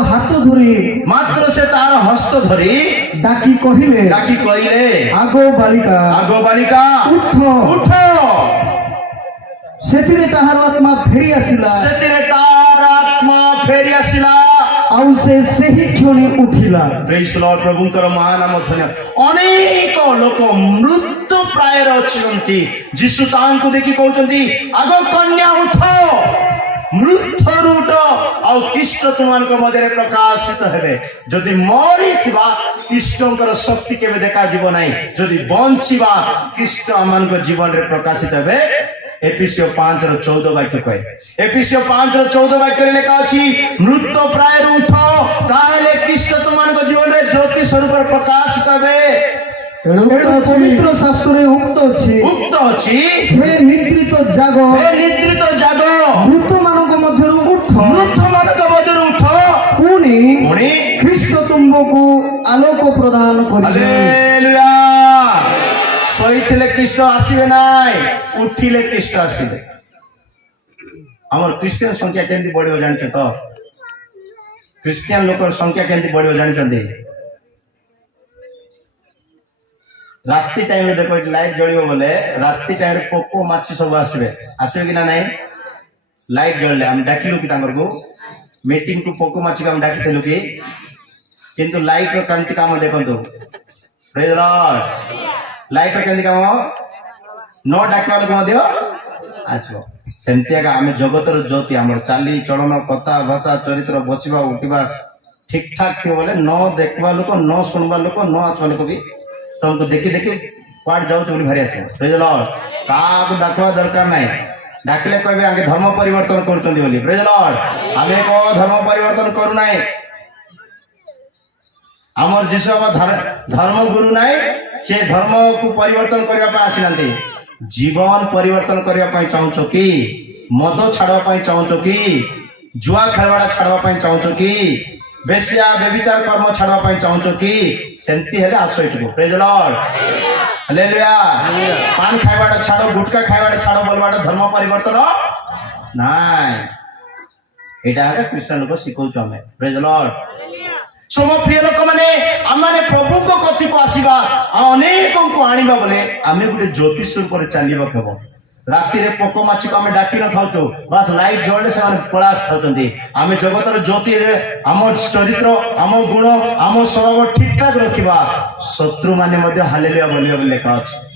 ହସ୍ତ ଧରି ଡାକି କହିଲେ, ଆଗ ବାଳିକା ଉଠ। ସେଥିରେ ତାହାର ଆତ୍ମା ଫେରି ଆସିଲା, ଆଉ ସେ ସେହି କ୍ଷଣି ଉଠିଲା। ପ୍ରେଜ୍ ଲର୍ଡ। ପ୍ରଭୁଙ୍କର ମହାନାମ ଧନ୍ୟ। ଅନେକ ଲୋକ ମୃତ୍ୟୁ ପ୍ରାୟରେ ଅଛନ୍ତି, ଯୀଶୁ ତାଙ୍କୁ ଦେଖି କହୁଛନ୍ତି, ଆଗ କନ୍ୟା ଉଠ, ମୃତ୍ୟୁରୁ ଉଠ, ଆଉ ଖ୍ରୀଷ୍ଟ ତୁମମାନଙ୍କ ମଧ୍ୟରେ ପ୍ରକାଶିତ ହେବେ। ଯଦି ମରିଥିବା, ଖ୍ରୀଷ୍ଟଙ୍କର ଶକ୍ତି କେବେ ଦେଖାଯିବ ନାହିଁ। ଯଦି ବଞ୍ଚିବା, ଖ୍ରୀଷ୍ଟ ଆମମାନଙ୍କ ଜୀବନରେ ପ୍ରକାଶିତ ହେବେ। ଏଫେସିୟ 5:14 ବାକ୍ୟ କହେ। ଏଫେସିୟ 5:14 ବାକ୍ୟରେ ଲେଖା ଅଛି, ମୃତ୍ୟୁ ପ୍ରାୟରୁ ଉଠ, ତାହେଲେ ଖ୍ରୀଷ୍ଟ ତୁମମାନଙ୍କ ଜୀବନରେ ଜ୍ୟୋତି ସ୍ୱରୂପରେ ପ୍ରକାଶିତ ହେବେ। ଏଣୁ ପବିତ୍ର ଶାସ୍ତ୍ରରେ ଉକ୍ତ ଅଛି, ହେ ନିଦ୍ରିତ ଜାଗ, ମୃତମାନଙ୍କ ମଧ୍ୟରୁ ଉଠ, ପୁଣି ଖ୍ରୀଷ୍ଟ ତୁମକୁ ଆଲୋକ ପ୍ରଦାନ କରିବେ। ହାଲେଲୁୟା। ଶୋଇଥିଲେ ଖ୍ରୀଷ୍ଟ ଆସିବେ ନାହିଁ, ଉଠିଲେ ଖ୍ରୀଷ୍ଟ ଆସିବେ। ଆମର ଖ୍ରୀଷ୍ଟିଆନ ସଂଖ୍ୟା କେମିତି ବଢିବ ଜାଣିଛ ତ? ଖ୍ରୀଷ୍ଟିଆନ ଲୋକର ସଂଖ୍ୟା କେମିତି ବଢିବ ଜାଣିଛନ୍ତି? ରାତି ଟାଇମରେ ଦେଖ, ଲାଇଟ୍ ଜଳିବ ବୋଲେ ରାତି ଟାଇମରେ ପୋକ ମାଛି ସବୁ ଆସିବେ କି ନା ନାହିଁ? ଲାଇଟ୍ ଜଳିଲେ ଆମେ ଡାକିଲୁ କି ତାଙ୍କରକୁ ମିଟିଂକୁ, ପୋକ ମାଛିକୁ ଆମେ ଡାକିଥିଲୁ କି? କିନ୍ତୁ ଲାଇଟ୍ର କେମିତି କାମ ଦେଖନ୍ତୁ। ପ୍ରେଜ୍ ଲର୍ଡ। ଲାଇଟ୍ର କେମିତି କାମ, ନ ଡାକିବା ଲୋକ ମଧ୍ୟ ଆସିବ। ସେମିତି ଆକା ଆମେ ଜଗତର ଜ୍ୟୋତି। ଆମର ଚାଲି ଚଳନ, କଥା ଭାଷା, ଚରିତ୍ର, ବସିବା ଉଠିବା ठीक ठाक थी बोले न देखवा लोक न सुनवा लोक न आसवा लोक भी तुमको देखी देखी कुआड़ जाऊँ बोली भारी आस प्रेज लॉर्ड क्या डाकवा दरकार ना डाकिले कहे आगे धर्म परिवर्तन कर प्रेज लॉर्ड आम को धर्म परिवर्तन करूना आमर जीशु आम धर्म गुरु नाई से धर्म को परिवर्तन करने आसी ना जीवन परिवर्तन करने चाहूच कि मद छाड़वाई चाहूच कि जुआ खेलवाड़ा छाड़वाई चाहूच कि बेसिया बेविचार कर्म छाड़वाई चाहूच कि सेमती हेले आस प्रेज लॉर्ड हालेलुया पान खाइबाटा छाड़ो गुटखा खाइबाटा छाड़ो बोलबाटा धर्म परिवर्तन नाई एटा आगे क्रिश्चियन को शिखौछु आमे प्रेज लॉर्ड सो मो प्रिय लोक माने आमाने प्रभु को कथि को आसीबा अनेक को आनिबा बोले आमे गुटे ज्योतिष पर चलिबा खबो राति रे पोको माछि को आमे डाकी न थाउचो बस लाइट जळले से माने पलास थाउचंदी आमे जगतर ज्योति रे आम चरित्र आम गुण आम स्वभाव ठीक ठाक रखिबा शत्रु माने मध्ये हालेलुया बोलिबा बोले लेखा अछि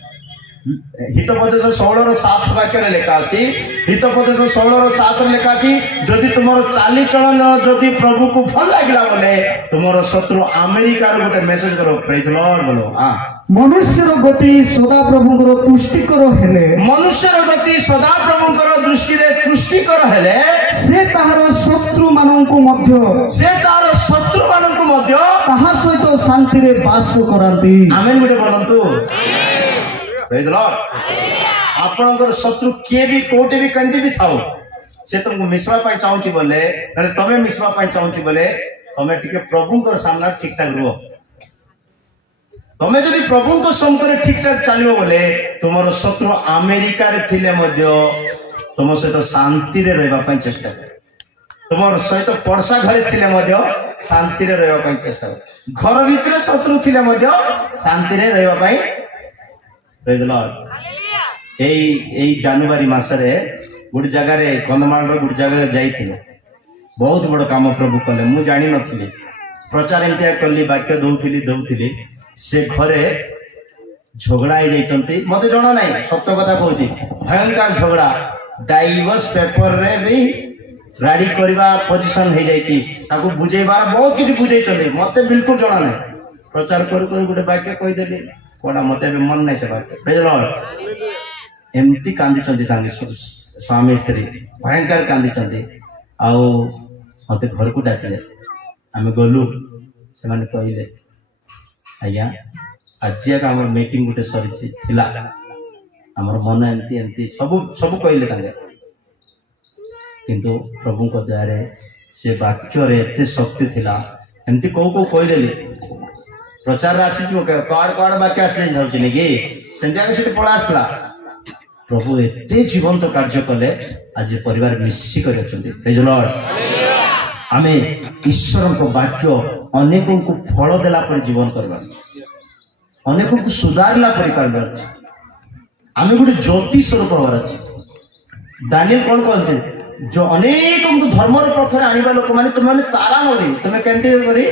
हितोपदेश 16:7 वाक्य लेखा अछि हितोपदेश 16:7 लेखा अछि जदि तुमर चाली चलन जदि प्रभु को भल लागिला बोले तुमर शत्रु अमेरिका रो गोटे मेसेज करो प्रेज लॉर्ड बोलो हां मनुष्यर गति सदा प्रभुଙ୍କର तुष्टिकर हेले मनुष्यर गति सदा प्रभुଙ୍କର दृष्टिरे तुष्टिकर हेले से ताहार शत्रु माननको मध्य से तार शत्रु माननको मध्य ताहा सहित शांति रे वास करांती आमेन गुटे बोलंतु प्रेज लॉर्ड आपनकर शत्रु किए भी कोटे भी कंदी भी थाओ से तुमको मिसवा पाई चाहूची बोले अरे तमे मिसवा पाई चाहूची बोले तमे टिके प्रभुଙ୍କର सामना ठीक ठाक रुओ तमे जदि प्रभुଙ୍କ सम्मुखरे ठीक ठाक चलिबो बोले तुमरो शत्रु अमेरिका रे थिले मध्य तुम सहित शांति रे रहबा पाई चेष्टा कर तुमर सहित पड़सा घरे थिले मध्य शांति रे रहबा पाई चेष्टा कर घर भितरे शत्रु थिले मध्य शांति रे रहबा पाई प्रेज लॉर्ड एई जनवरी मासरे गोटे जगह कंधमाल गोटे जगह जाइए बहुत बड़ काम प्रभु कले मु जानी नथिली प्रचार एमती कली वाक्य दौली से घरे झगड़ा हो जाती मत जना ना सत्य कथा कहूँ भयंकर झगड़ा डाइवोर्स पेपर रे भी राडी करवा पोजिशन हो जाती बुझेबार बहुत किसी बुझे मत बिल्कुल जना ना प्रचार कर गोटे वाक्य कहीदेली कौड़ा मत मन ना से वाक्य प्रेज लॉर्ड एमती कांदी सांगे स्वामी स्त्री भयंकर कांदी आउ मत घर को डाकिले आम गलु से कहले आज्ञा आज आम मीटिंग गोटे सरी आमर मन एमती एमती सब सब कहले किंतु प्रभु दया से वाक्य एत शक्ति थिला एमती कौ कौ कहीदेली प्रचार आसी कड़ कड़ वाक्य आस कि पड़ा आसला प्रभु एत जीवंत कार्य कले आज परिवार मिशिक प्रेज लॉर्ड आमे ईश्वर को वाक्य अनेक को फल देला पर जीवन करवा अनेक को सुधारला पर करवार आम गोटे ज्योति स्वरूप हबार अच्छे दानिएल कौन कहते जो अनेक धर्म पथर आने लोक मैंने तुम तारा मरी तुम्हें केमती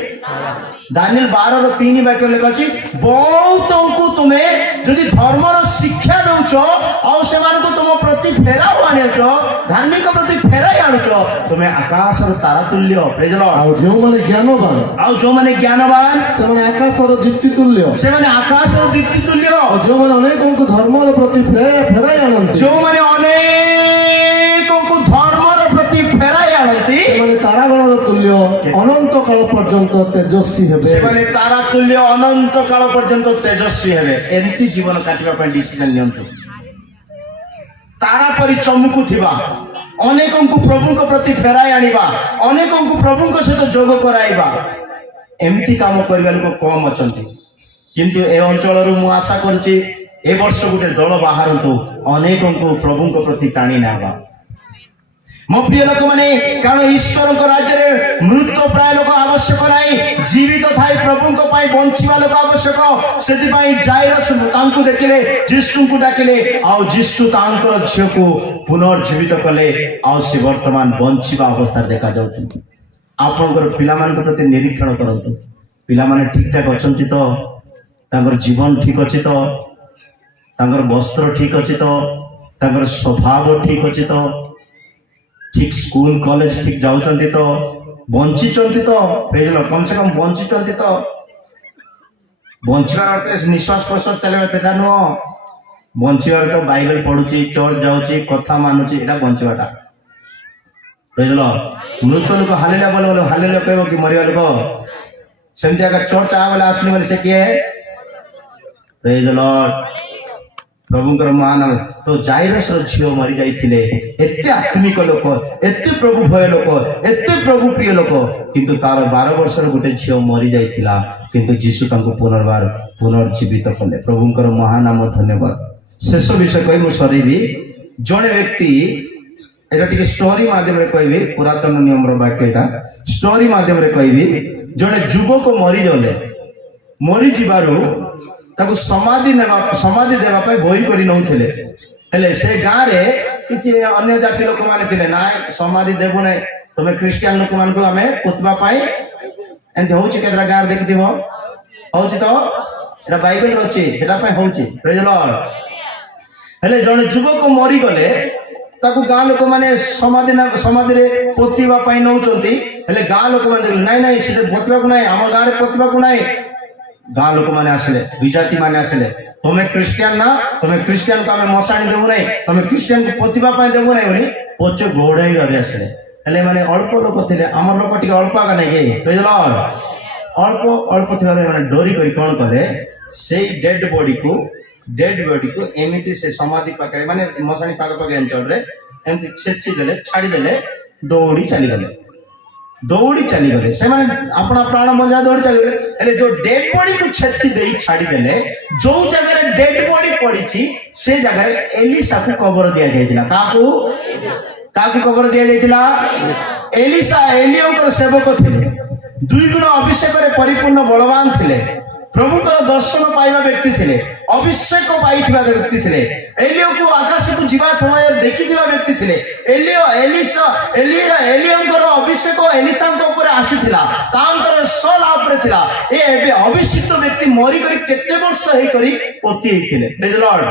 दानिएल 12:3 वाक्य लिखा अछि बहुत को तुम्हें जदि धर्मर शिक्षा दउछ आ से मानको तुम प्रति फेराव आनिछ धार्मिक प्रति फेराई आनुछ तुम्हें आकाशर तारा तुल्य प्रेज लॉर्ड आ जो माने ज्ञानवान से माने आकाशर दीप्ति तुल्य से माने आकाशर दीप्ति तुल्य जो माने अनेक को धर्मर प्रति फेराई आनंती जो माने अनेक को धर्मर प्रति फेराई आनंती माने तारागणर तुल्य अनंत काल पर्यंत तेजस्वी हेबे से माने तारा तुल्य अनंत काल पर्यंत तेजस्वी हेबे एंती जीवन काटिबा पय डिसीजन नियंतु तारा परि चमकु थिबा अनेक को प्रभु को प्रति फेराई आनिबा अनेक को प्रभु को सहित जोग कराइबा एमती काम करबा लोक कम अछंती किंतु ए अंचल रु मु आशा करछि ए वर्ष गुटे दल बाहरंतु अनेक को प्रभु को प्रति टाणी नेबा मो प्रिय लोक माने कारण ईश्वर राज्य में मृत्यु प्राय लोक आवश्यक नाई जीवित थाई प्रभु को पाई बंचिबा लोक आवश्यक सेति पाई जाइरस तांकु देखिले यीशु को डाकिले आ यीशु तांकर झियो को पुनर्जीवित कले आ से वर्तमान बंचिबा अवस्था देखा जाउछ आपनकर पिला मान प्रति निरीक्षण करंतु पिला माने ठीक ठाक अछंती तो तांकर जीवन ठीक अछि तो तांकर वस्त्र ठीक अछि तो तांकर स्वभाव ठीक अछि तो ठीक स्कूल कॉलेज ठीक जाऊँ तो ବଞ୍ଚିଛନ୍ତି ତ କମ ସେ କମ ବଞ୍ଚିଛନ୍ତି ତ। ବଞ୍ଚିବାର ଅର୍ଥ ନିଶ୍ୱାସ ପ୍ରଶ୍ୱାସ ଚାଲିବା ସେଟା ନୁହଁ। ବଞ୍ଚିବାର ତ ବାଇବେଲ ପଢୁଛି, ଚର୍ଚ୍ଚ ଯାଉଛି, କଥା ମାନୁଛି, ଏଇଟା ବଞ୍ଚିବାଟା। ବୁଝିଲ, ମୃତ ଲୋକ ହାଲେଲୁୟା ବୋଲେ ହାଲେଲୁୟା କହିବ କି ମରିବା ଲୋକ? ସେମିତି ଆଗ ଚର୍ଚ୍ଚ ବେଲେ ଆସିନି ବୋଲେ ସେ କିଏ? ପ୍ରେଜ୍ ଦ ଲର୍ଡ। ପ୍ରଭୁଙ୍କର ମହାନ ତ ଜାଇରସର ଝିଅ ମରି ଯାଇଥିଲେ। ଏତେ ଆତ୍ମିକ ଲୋକ, ଏତେ ପ୍ରଭୁ ଭୟ ଲୋକ, ଏତେ ପ୍ରଭୁ ପ୍ରିୟ ଲୋକ, କିନ୍ତୁ ତାର 12 ବର୍ଷର ଗୋଟେ ଝିଅ ମରି ଯାଇଥିଲା, କିନ୍ତୁ ଯୀଶୁ ତାଙ୍କୁ ପୁନର୍ଜୀବିତ କଲେ। ପ୍ରଭୁଙ୍କର ମହାନାମ ଧନ୍ୟବାଦ। ଶେଷ ବିଷୟ କହି ମୁଁ ସରେଇବି। ଜଣେ ବ୍ୟକ୍ତି, এটা ଟିକେ ଷ୍ଟୋରି ମାଧ୍ୟମରେ କହିବି, ପୁରାତନ ନିୟମର ବାକ୍ୟ ଏଟା, ଷ୍ଟୋରି ମାଧ୍ୟମରେ କହିବି। ଜଣେ ଯୁବକ ମରିଯିବାରୁ ତାକୁ ସମାଧି ଦେବା ପାଇଁ ବହି କରି ନଉଥିଲେ। ହେଲେ ସେ ଗାଁରେ କିଛି ଅନ୍ୟ ଜାତି ଲୋକମାନେ ଥିଲେ, ନାଇଁ ସମାଧି ଦେବୁ ନାହିଁ, ତମେ ଖ୍ରୀଷ୍ଟିଆନ ଲୋକମାନଙ୍କୁ ଆମେ ପୋତିବା ପାଇଁ, ଏମିତି ହଉଛି କେତେଟା ଗାଁରେ ଦେଖିଥିବ, ହଉଛି ତ, ଏଟା ବାଇବେଲରେ ଅଛି, ସେଟା ପାଇଁ ହଉଛି। ପ୍ରେଜ୍ ଦ ଲର୍ଡ। ହେଲେ ଜଣେ ଯୁବକ ମରିଗଲେ ତାକୁ ଗାଁ ଲୋକମାନେ ସମାଧିରେ ପୋତିବା ପାଇଁ ନଉଛନ୍ତି। ହେଲେ ଗାଁ ଲୋକମାନେ ନାଇଁ ନାଇଁ ସେଟା ପୋତିବାକୁ ନାହିଁ, ଆମ ଗାଁରେ ପୋତିବାକୁ ନାହିଁ। ଗାଁ ଲୋକମାନେ ଆସିଲେ, ବିଜାତି ମାନେ ଆସିଲେ, ତମେ ଖ୍ରୀଷ୍ଟିଆନ ନା, ତମେ ଖ୍ରୀଷ୍ଟିଆନକୁ ଆମେ ମଶାଣି ଦେବୁ ନାହିଁ, ତମେ ଖ୍ରୀଷ୍ଟିଆନକୁ ପୋତିବା ପାଇଁ ଦେବୁ ନାହିଁ ବୋଲି ପଛ ଘୋଡ଼ାଇ ଧରି ଆସିଲେ। ହେଲେ ମାନେ ଅଳ୍ପ ଲୋକ ଥିଲେ, ଆମର ଲୋକ ଟିକେ ଅଳ୍ପ ଆଗ ନାଇଁ କି? ପ୍ରେଜ୍ ଦ ଲର୍ଡ। ଅଳ୍ପ ଥିବାରୁ ମାନେ ଡରି କରି କଣ କଲେ, ସେଇ ଡେଡ୍ ବଡିକୁ ଏମିତି ସେ ସମାଧି ପାଖରେ ମାନେ ମଶାଣି ପାଖାପାଖି ଅଞ୍ଚଳରେ ଏମିତି ଛେଚି ଦେଲେ, ଛାଡ଼ିଦେଲେ, ଦୌଡ଼ି ଚାଲିଗଲେ। ସେମାନେ ଆପଣ ପ୍ରାଣ ବଞ୍ଚା ଦୌଡ଼ି ଚାଲିଗଲେ। ହେଲେ ଯୋଉ ଡେଡ୍ ବଡିକୁ ଛେଚି ଦେଇ ଛାଡ଼ିଦେଲେ, ଯୋଉ ଜାଗାରେ ଡେଡ୍ ବଡି ପଡିଛି ସେ ଜାଗାରେ ଏଲିସାକୁ କବର ଦିଆଯାଇଥିଲା। କାହାକୁ କବର ଦିଆଯାଇଥିଲା? ଏଲିସା ଏଲିୟଙ୍କର ସେବକ ଥିଲେ, 2 ଗୁଣ ଅଭିଷେକରେ ପରିପୂର୍ଣ୍ଣ ବଳବାନ ଥିଲେ, ପ୍ରଭୁଙ୍କର ଦର୍ଶନ ପାଇବା ବ୍ୟକ୍ତି ଥିଲେ, ଅଭିଷେକ ପାଇଥିବା ବ୍ୟକ୍ତି ଥିଲେ, ଏଲିୟକୁ ଆକାଶକୁ ଯିବା ସମୟରେ ଦେଖିଥିବା ବ୍ୟକ୍ତି ଥିଲେ। ଏଲିୟଙ୍କର ଅଭିଷେକ ଏଲିସାଙ୍କ ଉପରେ ଆସିଥିଲା, ତାଙ୍କର ସଲ ଉପରେ ଥିଲା। ଏବେ ଅଭିଷିକ୍ତ ବ୍ୟକ୍ତି ମରିକରି କେତେ ବର୍ଷ ହେଇକରି ପୋତି ହେଇଥିଲେ। ପ୍ରେଜ୍ ଦ ଲର୍ଡ।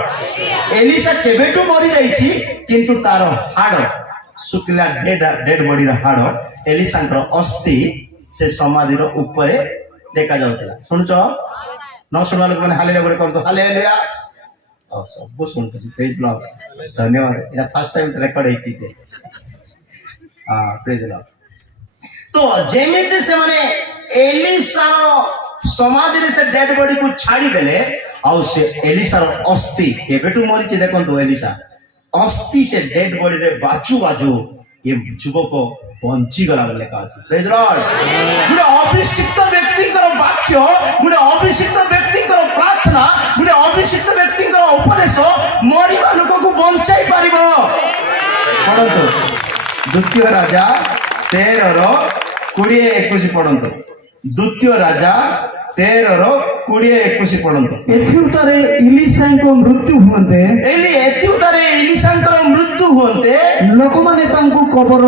ଏଲିସା କେବେଠୁ ମରିଯାଇଛି, କିନ୍ତୁ ତାର ହାଡ଼ ଶୁଖିଲା ଡେଡ୍ ବଡିର ହାଡ଼, ଏଲିସାଙ୍କର ଅସ୍ଥି ସେ ସମାଧିର ଉପରେ ଦେଖାଯାଉଥିଲା। ଶୁଣୁଛ? ନ ଶୁଣିବା ଲୋକମାନେ ହାଲେଲୁୟା ଗୋଟେ କହନ୍ତୁ, ହାଲେଲୁୟା। ସବୁ ଶୁଣୁଛନ୍ତି, ପ୍ରେଜ୍ ଦ ଲର୍ଡ। ଧନ୍ୟବାଦ। ଏଇଟା ଫାର୍ଷ୍ଟ ଟାଇମ୍ ରେକର୍ଡ ହେଇଛି। ପ୍ରେଜ୍ ଦ ଲର୍ଡ। ତ ଯେମିତି ସେମାନେ ଏଲିସାର ସମାଧିରେ ସେ ଡେଡ୍ ବଡିକୁ ଛାଡ଼ିଦେଲେ, ଆଉ ସେ ଏଲିସାର ଅସ୍ଥି କେବେଠୁ ମରିଛି ଦେଖନ୍ତୁ, ଏଲିସା ଅସ୍ଥି ସେ ଡେଡ୍ ବଡିରେ ବାଜୁ ଏ ଯୁବକ ବଞ୍ଚିଗଲା ବୋଲି ଲେଖା ଅଛି। ପ୍ରେଜ୍ ଦ ଲର୍ଡ। ଗୋଟେ ଅଭିଷିକ୍ତ ବ୍ୟକ୍ତିଙ୍କର ବାକ୍ୟ, ଗୋଟେ ଅଭିଷିକ୍ତ ବ୍ୟକ୍ତିଙ୍କର ପ୍ରାର୍ଥନା, ଗୋଟେ ଅଭିଷିକ୍ତ ବ୍ୟକ୍ତିଙ୍କର ଉପଦେଶ ମରିବା ଲୋକକୁ ବଞ୍ଚାଇ ପାରିବ। ପଢନ୍ତୁ ଦ୍ୱିତୀୟ ରାଜା 13:20-21 ପଢନ୍ତୁ। ଦ୍ୱିତୀୟ ରାଜା 13:20-21 ପଢନ୍ତୁ। ଏଥିଉତାରେ ଇଲିଶାଙ୍କ ମୃତ୍ୟୁ ହୁଅନ୍ତେ, ଇଲିଶାଙ୍କର ମୃତ୍ୟୁ ହୁଅନ୍ତେ, ଲୋକମାନେ ତାଙ୍କୁ କବର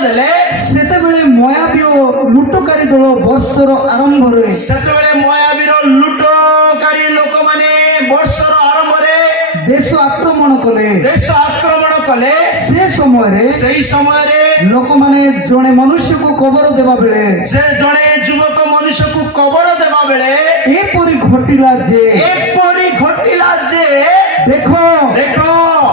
ଦେଲେ। ସେତେବେଳେ ମୋଆବୀୟ ଲୁଟକାରୀ ଦଳ ବର୍ଷର ଆରମ୍ଭରେ, ଲୋକମାନେ ବର୍ଷର ଆରମ୍ଭରେ ଦେଶ ଆକ୍ରମଣ କଲେ। ସେଇ ସମୟରେ ଲୋକମାନେ ଜଣେ ମନୁଷ୍ୟକୁ କବର ଦେବା ବେଳେ, ଯୁବକ ମନୁଷ୍ୟକୁ କବର ଦେବା ବେଳେ ଏପରି ଘଟିଲା ଯେ ଦେଖ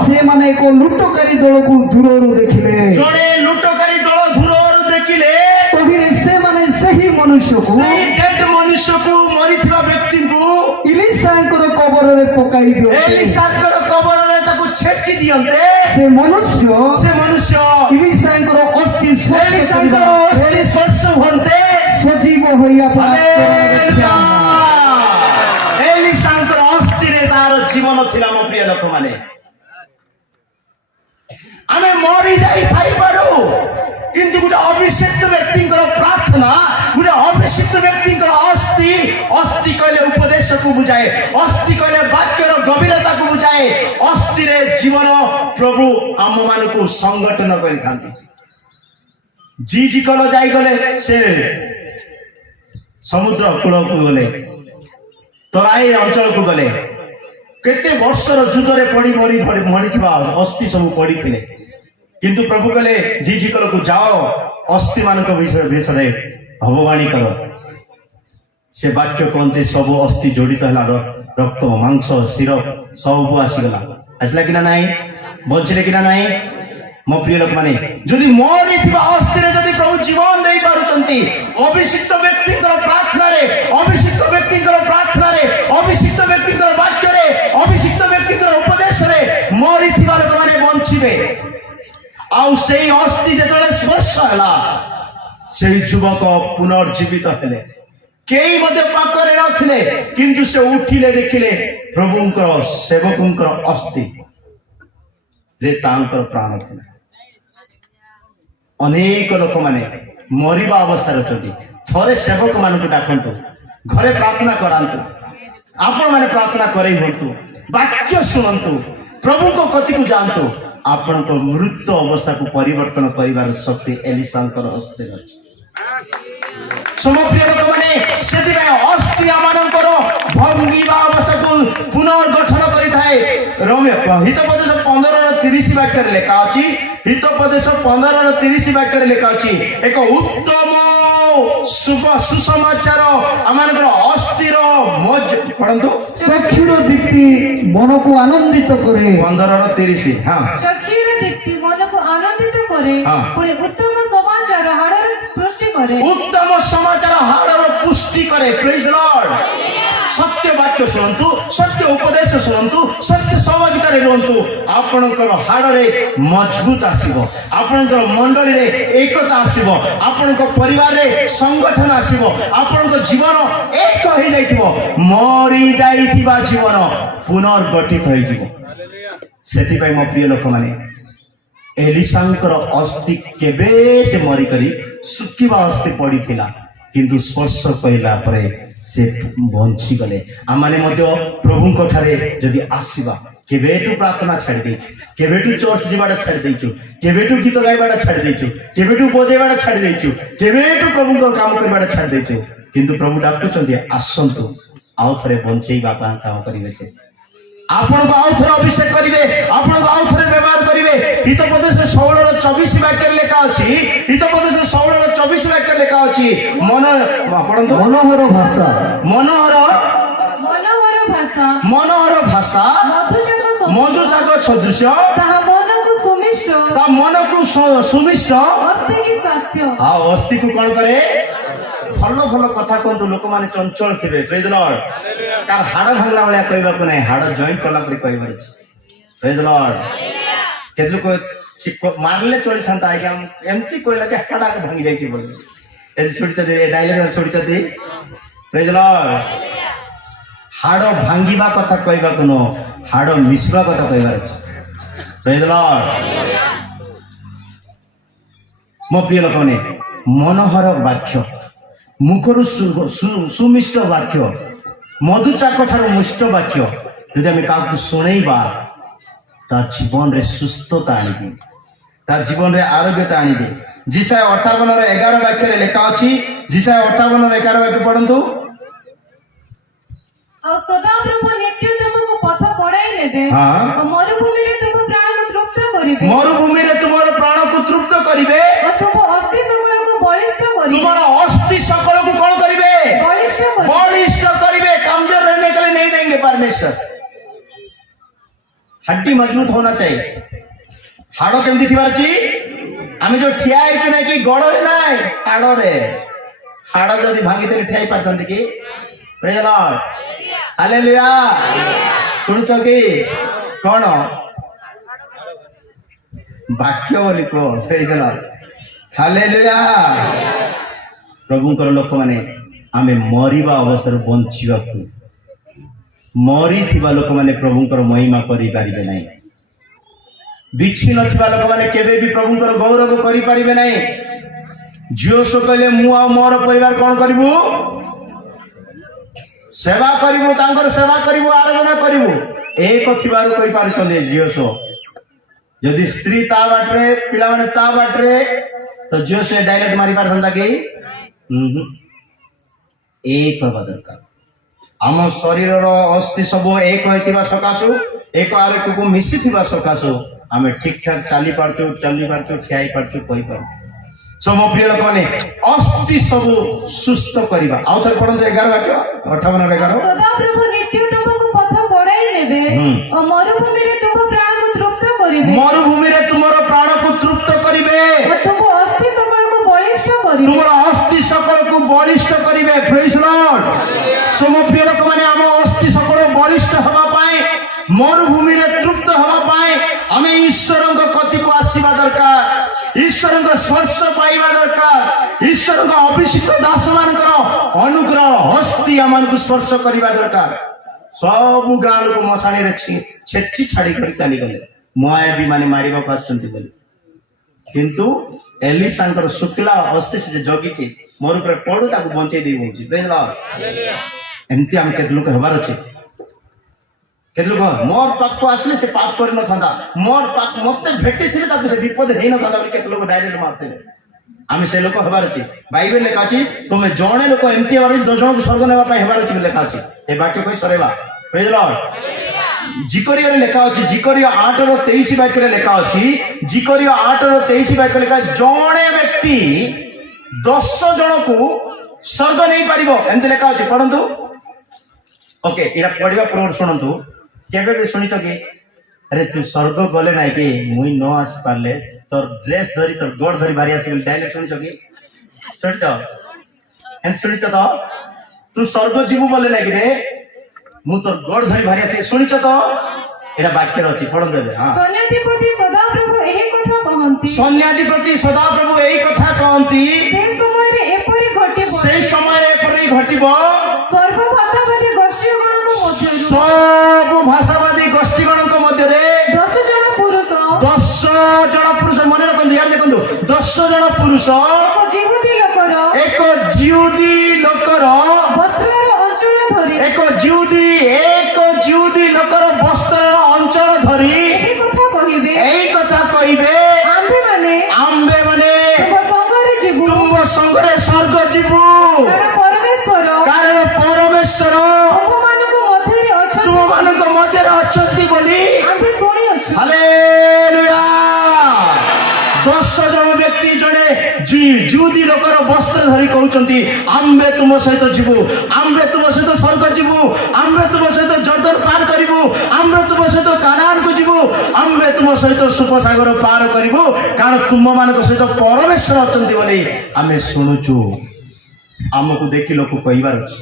ସେମାନେ ଏକ ଲୁଟକାରୀ ଦଳକୁ ଦୂରରୁ ଦେଖିଲେ। ଜଣେ ଲୁଟକାରୀ ଦଳ ଦୂରରୁ ଦେଖିଲେ, ତହିଁରେ ସେମାନେ ସେହି ମନୁଷ୍ୟକୁ, ମନୁଷ୍ୟକୁ ମରିଥିବା ବ୍ୟକ୍ତିଙ୍କୁ ଇଲିଶାଙ୍କର କବରରେ ପକାଇ ଦିଅନ୍ତି। ଏଲିସାଙ୍କର କବରରେ ତାକୁ ଛେଚି ଦିଅନ୍ତେ। ସେ ମନୁଷ୍ୟ ଇଲିଶାଙ୍କର ଅସ୍ଥି ସ୍ପର୍ଶ ହୁଅନ୍ତେ, ସଜୀବ ହୋଇଆ ଏଲିସାଙ୍କର ଅସ୍ଥିରେ ତାର ଜୀବନ ଥିଲା। ମୋ ପ୍ରିୟ ଲୋକମାନେ, ଆମେ ମରି ଯାଇଥାଇପାରୁ, କିନ୍ତୁ ଗୋଟେ ଅଭିଷିକ୍ତ ବ୍ୟକ୍ତିଙ୍କର ପ୍ରାର୍ଥନା, ଗୋଟେ ଅଭିଷିକ୍ତ ବ୍ୟକ୍ତିଙ୍କର ଅସ୍ଥି କହିଲେ ଉପଦେଶକୁ ବୁଝାଏ, ଅସ୍ଥି କହିଲେ ବାକ୍ୟର ଗଭୀରତାକୁ ବୁଝାଏ। ଅସ୍ଥିରେ ଜୀବନ ପ୍ରଭୁ ଆମ ମାନଙ୍କୁ ସଂଗଠନ କରିଥାନ୍ତି। କଲ ଯାଇଗଲେ, ସେ ସମୁଦ୍ର କୂଳକୁ ଗଲେ, ତରାଇ ଅଞ୍ଚଳକୁ ଗଲେ, କେତେ ବର୍ଷର ଯୁଦ୍ଧରେ ପଡ଼ି ମରିଥିବା ଅସ୍ଥି ସବୁ ପଡ଼ିଥିଲେ। କିନ୍ତୁ ପ୍ରଭୁ କହିଲେ ଜି କଲକୁ ଯାଅ ଅସ୍ଥି ମାନଙ୍କ ବିଷୟରେ ଭଗବାଣୀ କର। ସେ ବାକ୍ୟ କହନ୍ତି ସବୁ ଅସ୍ଥି ଜଡ଼ିତ ହେଲା, ରକ୍ତ ମାଂସ ଶିର ସବୁ ଆସିଲା କି ନା ନାହିଁ, ବଞ୍ଚିଲେ କି ନା ନାହିଁ? ମୋ ପ୍ରିୟ ଲୋକମାନେ, ଯଦି ମରିଥିବା ଅସ୍ଥିରେ ଯଦି ପ୍ରଭୁ ଜୀବନ ଦେଇ ପାରୁଛନ୍ତି, ଅଭିଷିକ୍ତ ବ୍ୟକ୍ତିଙ୍କର ପ୍ରାର୍ଥନାରେ, ଅଭିଷିକ୍ତ ବ୍ୟକ୍ତିଙ୍କର ପ୍ରାର୍ଥନାରେ, ଅଭିଷିକ୍ତ ବ୍ୟକ୍ତିଙ୍କର ବାକ୍ୟରେ, ଅଭିଷିକ୍ତ ବ୍ୟକ୍ତିଙ୍କର ଉପଦେଶରେ ମରିଥିବା ଲୋକମାନେ ବଞ୍ଚିବେ। ଆଉ ସେଇ ଅସ୍ଥି ଯେତେବେଳେ ସ୍ପର୍ଶ ହେଲା, ସେଇ ଯୁବକ ପୁନର୍ଜୀବିତ ହେଲେ। କେହି ମଧ୍ୟ ପାଖରେ ନଥିଲେ, କିନ୍ତୁ ସେ ଉଠିଲେ, ଦେଖିଲେ ପ୍ରଭୁଙ୍କର ସେବକଙ୍କର ଅସ୍ଥି ରେ ତାଙ୍କର ପ୍ରାଣ ଥିଲା। ଅନେକ ଲୋକମାନେ ମରିବା ଅବସ୍ଥାରେ ଅଛନ୍ତି। ଥରେ ସେବକ ମାନଙ୍କୁ ଡାକନ୍ତୁ, ଘରେ ପ୍ରାର୍ଥନା କରାନ୍ତୁ, ଆପଣ ମାନେ ପ୍ରାର୍ଥନା କରେଇ ହୁଅନ୍ତୁ, ବାକ୍ୟ ଶୁଣନ୍ତୁ, ପ୍ରଭୁଙ୍କ କତିକୁ ଯାଆନ୍ତୁ। ଆପଣଙ୍କ ମୃତ ଅବସ୍ଥାକୁ ପରିବର୍ତ୍ତନ କରିବାର ଶକ୍ତି ଏଲିଶାଙ୍କର ଅସ୍ଥିରେ ଅଛି। ସମପ୍ରିୟ ଲୋକମାନେ, ସେଥିପାଇଁ ଅସ୍ଥି ଆମମାନଙ୍କର ଭଙ୍ଗିବା ଅବସ୍ଥାକୁ ପୁନର୍ଗଠନ କରିଥାଏ। ହିତୋପଦେଶ 15:30 ବାକ୍ୟରେ ଲେଖା ଅଛି, ହିତୋପଦେଶ 15:30 ବାକ୍ୟରେ ଲେଖା ଅଛି, ଏକ ଉତ୍ତମ ସୁସମାଚାର ଆମମାନଙ୍କର ଅସ୍ଥିର ପଢନ୍ତୁ। ଚକ୍ଷୁର ଦୀପ୍ତି ମନକୁ ଆନନ୍ଦିତ କରେ। 15:30 ହଁ। ଚକ୍ଷୁର ଦୀପ୍ତି ମନକୁ ଆନନ୍ଦିତ କରେ, ହଁ। ପୁଣି ଉତ୍ତମ ସମାଚାର ହାଡ଼ର ପୁଷ୍ଟି କରେ। ଉତ୍ତମ ସମାଚାର ହାଡ଼ର ପୁଷ୍ଟି କରେ। ପ୍ରେଜ୍ ଲର୍ଡ। ସତ୍ୟ ବାକ୍ୟ ଶୁଣନ୍ତୁ, ସତ୍ୟ ଉପଦେଶ ଶୁଣନ୍ତୁ, ସତ୍ୟ ସହଭାଗିତାରେ ରୁହନ୍ତୁ। ଆପଣଙ୍କର ହାଡ଼ରେ ମଜବୁତ ଆସିବ, ଆପଣଙ୍କର ମଣ୍ଡଳୀରେ ଏକତା ଆସିବ, ଆପଣଙ୍କ ପରିବାରରେ ସଂଗଠନ ଆସିବ, ଆପଣଙ୍କ ଜୀବନ ଏକ ହେଇଯାଇଥିବ, ମରି ଯାଇଥିବା ଜୀବନ ପୁନର୍ଗଠିତ ହେଇଯିବ। ସେଥିପାଇଁ ମୋ ପ୍ରିୟ ଲୋକମାନେ, ଏଲିଶାଙ୍କର ଅସ୍ଥି କେବେ ସେ ମରିକରି ଶୁଖିବା ଅସ୍ଥି ପଡ଼ିଥିଲା, କିନ୍ତୁ ସ୍ପର୍ଶ କହିଲା ପରେ ସେ ବଞ୍ଚିଗଲେ। ଆମମାନେ ମଧ୍ୟ ପ୍ରଭୁଙ୍କ ଠାରେ ଯଦି ଆସିବା, କେବେଠୁ ପ୍ରାର୍ଥନା ଛାଡ଼ି ଦେଇଛୁ, କେବେଠୁ ଚର୍ଚ୍ଚ ଯିବାଟା ଛାଡ଼ି ଦେଇଛୁ, କେବେଠୁ ଗୀତ ଗାଇବାଟା ଛାଡ଼ି ଦେଇଛୁ, କେବେଠୁ ବଜେଇବାଟା ଛାଡ଼ି ଦେଇଛୁ, କେବେଠୁ ପ୍ରଭୁଙ୍କର କାମ କରିବାଟା ଛାଡ଼ି ଦେଇଛୁ, କିନ୍ତୁ ପ୍ରଭୁ ଡାକୁଛନ୍ତି ଆସନ୍ତୁ, ଆଉ ଥରେ ବଞ୍ଚେଇବା ପାଇଁ କାମ କରିବେ। ସେ ଆପଣଙ୍କୁ ଆଉ ଥରେ ଅଭିଷେକ କରିବେ, ଆପଣଙ୍କୁ ଆଉ ଥରେ ବ୍ୟବହାର କରିବେ। ହିତୋପଦେଶ 16:24 ବାକ୍ୟରେ ଲେଖା ଅଛି, ହିତୋପଦେଶ 16:24 ବାକ୍ୟରେ ଲେଖା ଅଛି, ପଢନ୍ତୁ। ମନୋହର ଭାଷା, ମନୋହର ଭାଷା, ମନୋହର ଭାଷା ମଧୁଯାକ ସଦୃଶ୍ୟ, ତାହା ମନକୁ ସୁମିଷ୍ଟ, ତା ମନକୁ ସୁମିଷ୍ଟ, ଅସ୍ଥି କି ସ୍ୱାସ୍ଥ୍ୟ। ଆଉ ଅସ୍ଥିକୁ କଣ କରେ? ଭଲ ଭଲ କଥା କୁହନ୍ତୁ, ଲୋକମାନେ ଚଞ୍ଚଳ ଥିବେ। ପ୍ରେଜ୍ ଲର୍ଡ। ତାର ହାଡ଼ ଭାଙ୍ଗିଲା ଭଳିଆ କହିବାକୁ ନାହିଁ, ହାଡ଼ ଜଏଣ୍ଟ କଲା ପରେ କହିବାର ଅଛି। ପ୍ରେଜ୍ ଲର୍ଡ। କେତେ ଲୋକ ମାରିଲେ ଚଳିଥାନ୍ତା, ଆଜ୍ଞା ଏମିତି କହିଲା ଯେ ହାଡ଼ ଭାଙ୍ଗି ଯାଇଛି ବୋଲି ଶୁଣିଛନ୍ତି, ଏ ଡାଇଲଗ ଶୁଣିଛନ୍ତି। ପ୍ରେଜ୍ ଲର୍ଡ। ହାଡ଼ ଭାଙ୍ଗିବା କଥା କହିବାକୁ ନୁହଁ, ହାଡ଼ ମିଶିବା କଥା କହିବାର ଅଛି। ପ୍ରେଜ୍ ଲର୍ଡ। ମୋ ପ୍ରିୟ ଲୋକମାନେ, ମନୋହର ବାକ୍ୟ, ମୁଖରୁ ସୁମିଷ୍ଟ ବାକ୍ୟ, ମଧୁଚାକ ଠାରୁ ମିଷ୍ଟ ବାକ୍ୟ ଯଦି ଆମେ କାହାକୁ ଶୁଣେଇବା, ତା ଜୀବନରେ ସୁସ୍ଥତା ଆଣିବେ, ତା ଜୀବନରେ ଆରୋଗ୍ୟତା ଆଣିବେ। ଜିସାୟ 58:11 ବାକ୍ୟରେ ଲେଖା ଅଛି, ଜିସାୟ 58:11 ବାକ୍ୟ ପଢନ୍ତୁ। ଆଉ ସଦାପ୍ରଭୁ ନିତ୍ୟ ତୁମକୁ ପଥ କଢାଇ ନେବେ, ହଁ। ଆଉ ମରୁଭୂମିରେ ତୁମ ପ୍ରାଣକୁ ତୃପ୍ତ କରିବେ, ମରୁଭୂମିରେ ତୁମର ପ୍ରାଣକୁ ତୃପ୍ତ କରିବେ, ଆଉ ତୁମ ଅସ୍ଥି ସକଳକୁ ବଳିଷ୍ଠ କରିବେ। ତୁମର ଅସ୍ଥି ସକଳକୁ କଣ କରିବେ? बलिष्ठ करिवे। बलिष्ठ करिवे। कमजोर रहने के लिए नहीं देंगे परमेश्वर। हड्डी मजबूत होना चाहिए। हाड़ केमती थिबार अछि? आमे जो ठिया आइछु ना कि गड़रे नाय, हाड़रे। हाड़ जदि भांगी तेरे ठियाई पारतंती कि? Praise the Lord. हालेलुया। सुनुछ कि कोन वाक्य बोली को? Praise the Lord. हालेलुया। प्रभुंकर लोक माने आमे मरिबा अवस्था बंचिबा मरी थिबा लोक माने प्रभुंकर महिमा करि पारिबे नाही। बिछि नथिबा लोक माने केबे भी प्रभुंकर गौरव करि पारिबे नाही। जियोसो कहले मु आ मोर परिवार कोन करिवु? सेवा करिवु, तांकर सेवा करिवु, आराधना करिवु। एक थिबारु कहि पारिछले जियोसो। यदि स्त्री ता बाटरे, पिला माने ता बाटरे, तो जियोसो डायरेक्ट मारि पारथंता कि? एक हवा दरकार। आम शरीर अस्थि सब एक होइतिबा सकाशु, एक आरेक को मिसी थिबा सकाशु आम ठीक ठाक चली पार्चु ठिया पार्चु कही पार्चु सब मो प्रिय लोक मैंने अस्थि सब सुस्थ करवा आउ थे पढ़ते 11 वाक्य 58 11 ସଦାପ୍ରଭୁ ନିତ୍ୟ ତୁମକୁ ପଥ ବଢାଇ ନେବେ ଓ ମରୁଭୂମିରେ ତୁମ ପ୍ରାଣକୁ ତୃପ୍ତ କରିବେ मरुभूमि रे तुमर प्राण को तृप्त करिवे ଓ ତୁମ ଅସ୍ଥି ସକଳକୁ ବଳିଷ୍ଠ କରିବେ तुमर अस्थि सकल को बलिष्ठ करिवे प्रेज लॉर्ड सो मो प्रिय लोक माने हम अस्थि सकल बलिष्ठ हवा पाए मरुभूमि रे तृप्त हवा पाए हमें ईश्वर कति को आसीबा दरकार ईश्वर स्पर्श पाइबा दरकार ईश्वर अभिषिक्त दास मानकर अनुग्रह हस्ती आम स्पर्श करवा दरकार सब गाँ लोक मशाणी रे छेची छाड़ी कर चली गले मोआबी माने मारिबा को आछंती बोली किंतु एलिसांकर शुक्ला अस्थि से जगी मोर ऊपर पड़ू ताको बंचै दी होची प्रेज लॉर्ड एमती हम केत लोक हबार अछि केत लोक मोर पाख को आसले से पाप कर न थांदा मोर पाख मते भेटी थिले ताको से विपद हेई न थांदा केत लोक डायरेक्ट मारते आमे से लोक हबार अछि बाइबल लेखा अछि तुमे जणे लोक एमती हबार अछि 10 जण को स्वर्ग नेबा पाई हबार अछि लेखा अछि ए वाक्य कोइ सरेबा प्रेज लॉर्ड जिकरिया रे लेखा अछि जिकरिया 8:23 वाक्य रे लेखा अछि जिकरिया 8:23 वाक्य लेखा जणे व्यक्ति 10 जण को स्वर्ग नहीं पारिबो एमती लेखा अछि पढंतु ओके इरा पढिबा पूर्व सुनंतु केबे भी सुनितो कि अरे तू स्वर्ग गले नाही कि मुई न आस पारले तोर ड्रेस धरी तोर गोड़ धरी बारी आसी डायरेक्ट सुनितो कि सुनितो एन सुनितो तो तू स्वर्ग जीवु बोले नाही कि रे मु तोर गोड़ धरी बारी आसी सुनितो तो एटा वाक्य अछि पढन देबे हां ସୈନ୍ୟାଧିପତି ସଦାପ୍ରଭୁ ଏହି କଥା କହନ୍ତି सैन्याधिपति सदाप्रभु एही कथा कहंती ସେ ସମୟରେ ଏପରି से समय ଘଟିବ एपरी घटिबो ସର୍ବଭାଷାବାଦୀ ଗୋଷ୍ଠୀଗଣଙ୍କ ମଧ୍ୟରୁ सब भाषावादी गोष्ठीगणक मध्य 10 ଜଣ ପୁରୁଷ 10 जन पुरुष मन रखु यार देखु 10 जन पुरुष ଏକ ଜିହୁଦୀ ଲୋକର एक जिहुदी लोकर ବସ୍ତ୍ରର ଅଞ୍ଚଳ ଧରି एक जिहुदी लोकर वस्त्र अंचल धरी ଏହି କଥା କହିବେ यही कथा कहिबे ଆମ୍ଭେମାନେ आम्बे माने ତୁମ ସଙ୍ଗରେ ଯିବୁ तुम संगरे स्वर्ग जीवु कारण परमेश्वर ତୁମମାନଙ୍କ ମଧ୍ୟରେ ଅଛନ୍ତି तुम मानक मध्य अछंती बोली ଆମ୍ଭେ ଶୁଣିଅଛୁ हालेलुया 10 जन व्यक्ति जड़े जुदी लोकर वस्त्र धरी कहउचंती आम्बे तुम सहित जीवु आम्बे तुम सहित स्वर्ग जीवु आम्बे तुम सहित जर्दन पार करिवु आम्बे तुम सहित कानान को जीवु आम्बे तुम सहित सुपसागर पार करिवु कारण तुम मानक सहित परमेश्वर अछंती बोली आमे सुनुचु आमको देखि लोक कहिबार अछि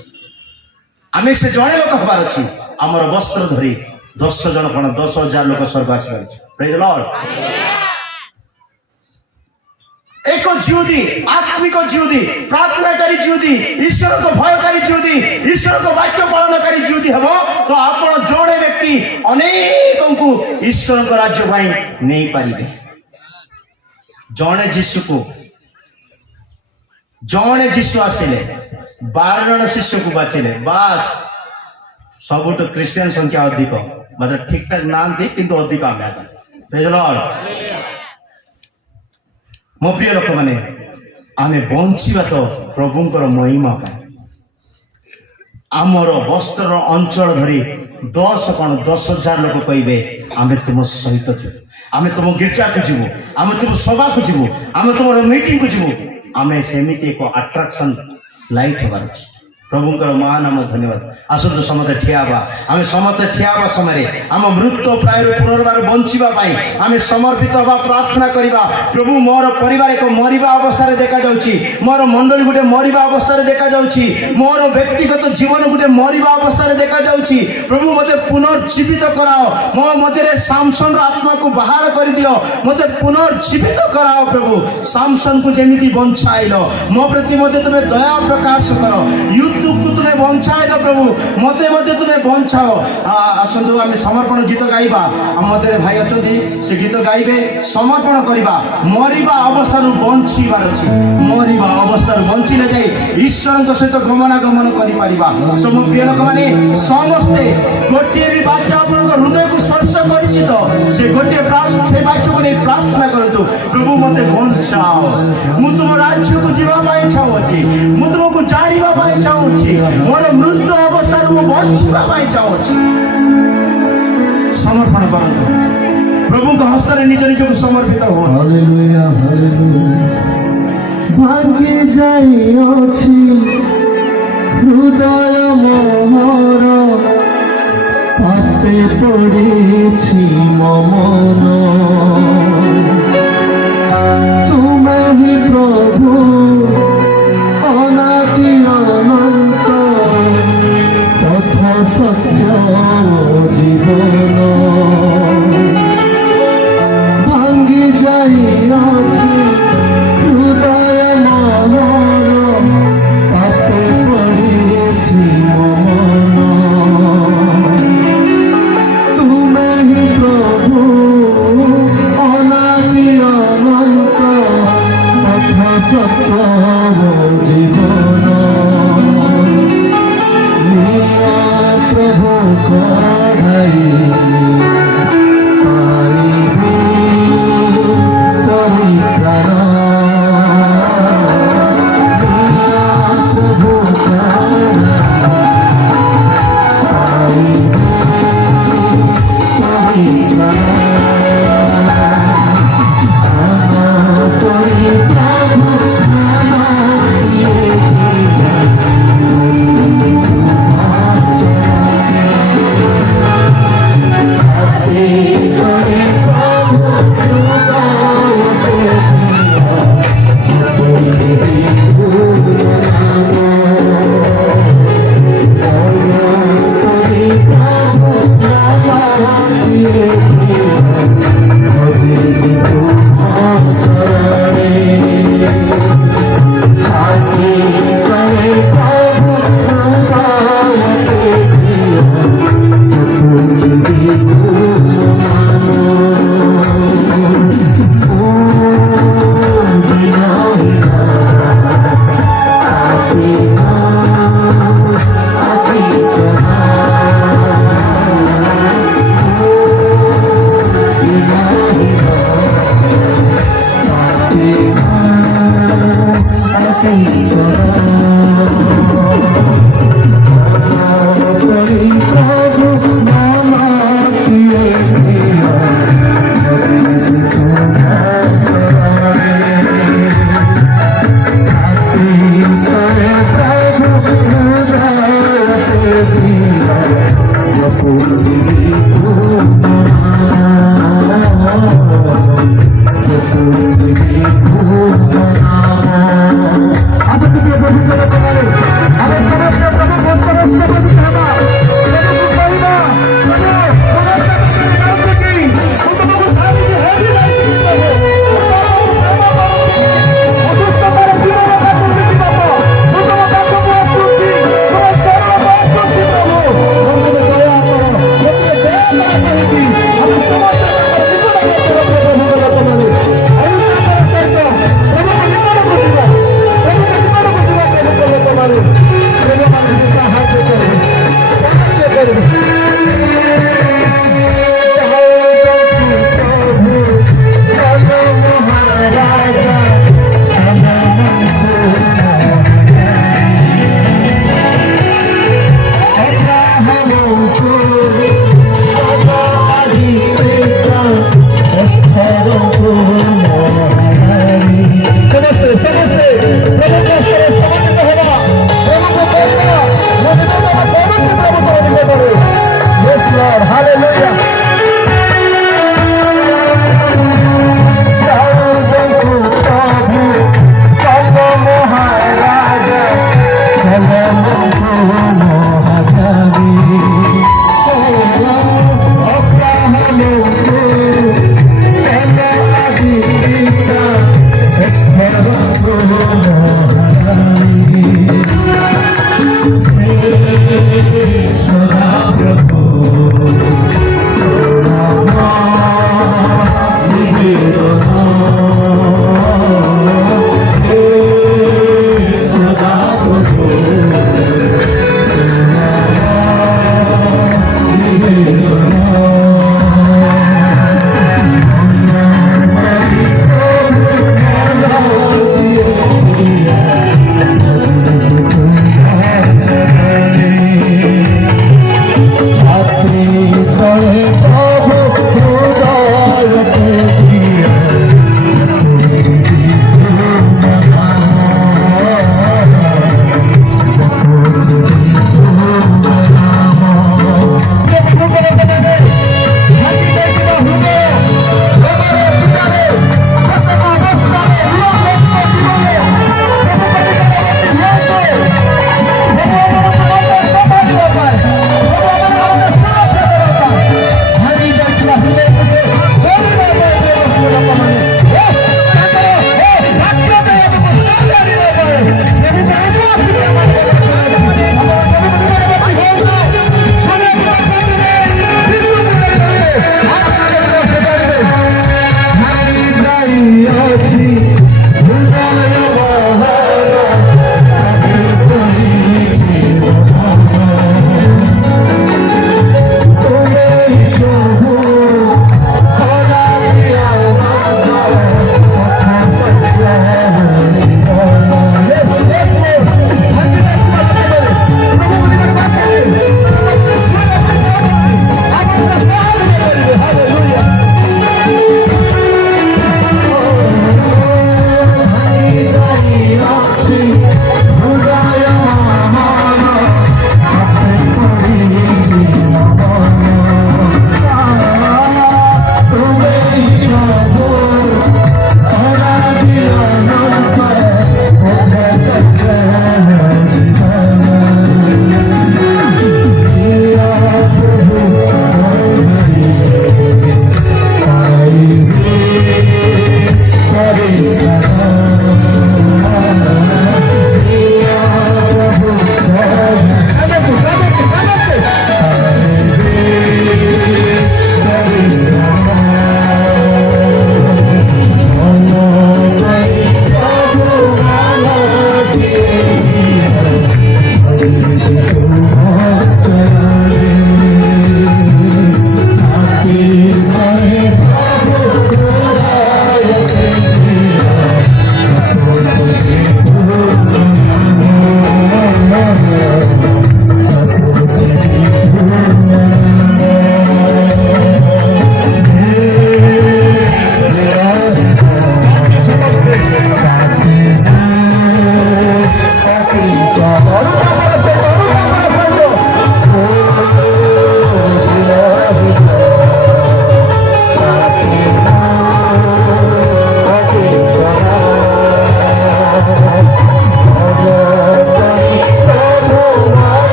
आमे से जणे लोक हबार अछि हमर वस्त्र धरी 10 जन कोन 10,000 लोक स्वर्ग आसीबार प्रेज लॉर्ड एक जिहुदी आत्मिक जिहुदी प्रार्थनाकारी जिहुदी ईश्वर को भयकारी जिहुदी ईश्वर को वाक्य पालनकारी जिहुदी हबो तो आपण जणे व्यक्ति अनेकों को ईश्वर को राज्य भाई नहीं पारिबे जणे जीशु आसिले 12 जन शिष्य को बाचिले बास सबुठ क्रिश्चियन संख्या अधिक मतलब ठीक ठाक नांती किंतु अधिक आमे प्रेज लॉर्ड मो प्रिय लोक माने आमे बंचिबा तो प्रभुंकर महिमा का आमर वस्त्र अंचल धरी 10,000 लोक कहिबे आमे तुम सहित जीवु आमे तुम गिरजा को जीवु आमे तुम सभा को जीवु आमे तुम मीटिंग को जीवु आमे सेमिति एक अट्रैक्शन लाइट हबार प्रभुंकर महानाम धन्यवाद आसतु समते ठियाबा आमे समते ठियाबा समय आम मृत्यु प्राय पुनर्बार बंचिबा पाई आमे समर्पित हवा प्रार्थना करिबा प्रभु मोर परिवार एक मरिबा अवस्था रे देखा जाउची मोर मंडली गुटे मरिबा अवस्था रे देखा जाउची मोर व्यक्तिगत जीवन गुटे मरिबा अवस्था रे देखा जाउची प्रभु मते पुनर्जीवित कराओ मो मध्य रे सामसन आत्मा को बाहर कर दियो मते पुनर्जीवित कराओ प्रभु सामसन को जेमिति बंचाइलो मो प्रति मते तुमे दया प्रकाश करो तुमको तुम्हें बंचाए दो प्रभु मते मते तुम्हें बंचाओ आसतु आम समर्पण गीत गाइबा मध्य भाई अच्छा से गीत गाइबे समर्पण करवा मरिबा अवस्था बंचार अच्छी मरिबा अवस्था बंचिले जाए ईश्वर सहित गमनागमन कर सब प्रिय लोक मैंने समस्ते गोटे भी वाक्य आप हृदय को स्पर्श कर गोटे से वाक्य को नहीं प्रार्थना करूँ प्रभु मते बंचाओ मु तुम राज्य को जावाई चाहूँगी मु तुमको जाना चाहूँ मोर मृत्यु अवस्था बंचा चाहूँ समर्पण करतु ପ୍ରଭୁଙ୍କ ହସ୍ତରେ ନିଜ ନିଜକୁ ସମର୍ପିତ ହୁଅ। Hallelujah hallelujah. ଭାଙ୍ଗି ଯାଇଅଛି ହୃଦୟ ମୋହର, ପାପେ ପଡ଼ିଛି ମୋ ମନ। ତୁମେ ହିଁ ପ୍ରଭୁ ଅନାଦି ଅନନ୍ତ, ପଥ ସତ୍ୟ ଜୀବନ। ଭାଙ୍ଗି ଯାଇଅଛି ହୃଦୟ ମନର, ପାପେ ପଡ଼ିଛି ମୋ ମନ। ତୁମେ ହିଁ ପ୍ରଭୁ ଅନାଦି ଅନନ୍ତ, ପଥ ସତ୍ୟ ଜୀବନ। ନିଅ ପ୍ରଭୁ କଢ଼ାଇ ପାଇବି ପରିତ୍ରାଣ। ନିଅ ପ୍ରଭୁ କଢ଼ାଇ ପାଇବି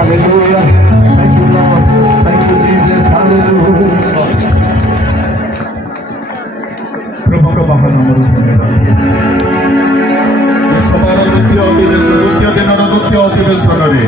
Hallelujah. Thank you, Lord. Thank you, Jesus. Hallelujah. ପ୍ରଭୁଙ୍କ ମହାନାମରୁ ଧନ୍ୟବାଦ। ଏ ସଭାର ଦ୍ୱିତୀୟ ଦିନର ଦ୍ୱିତୀୟ ଅଧିବେଶନରେ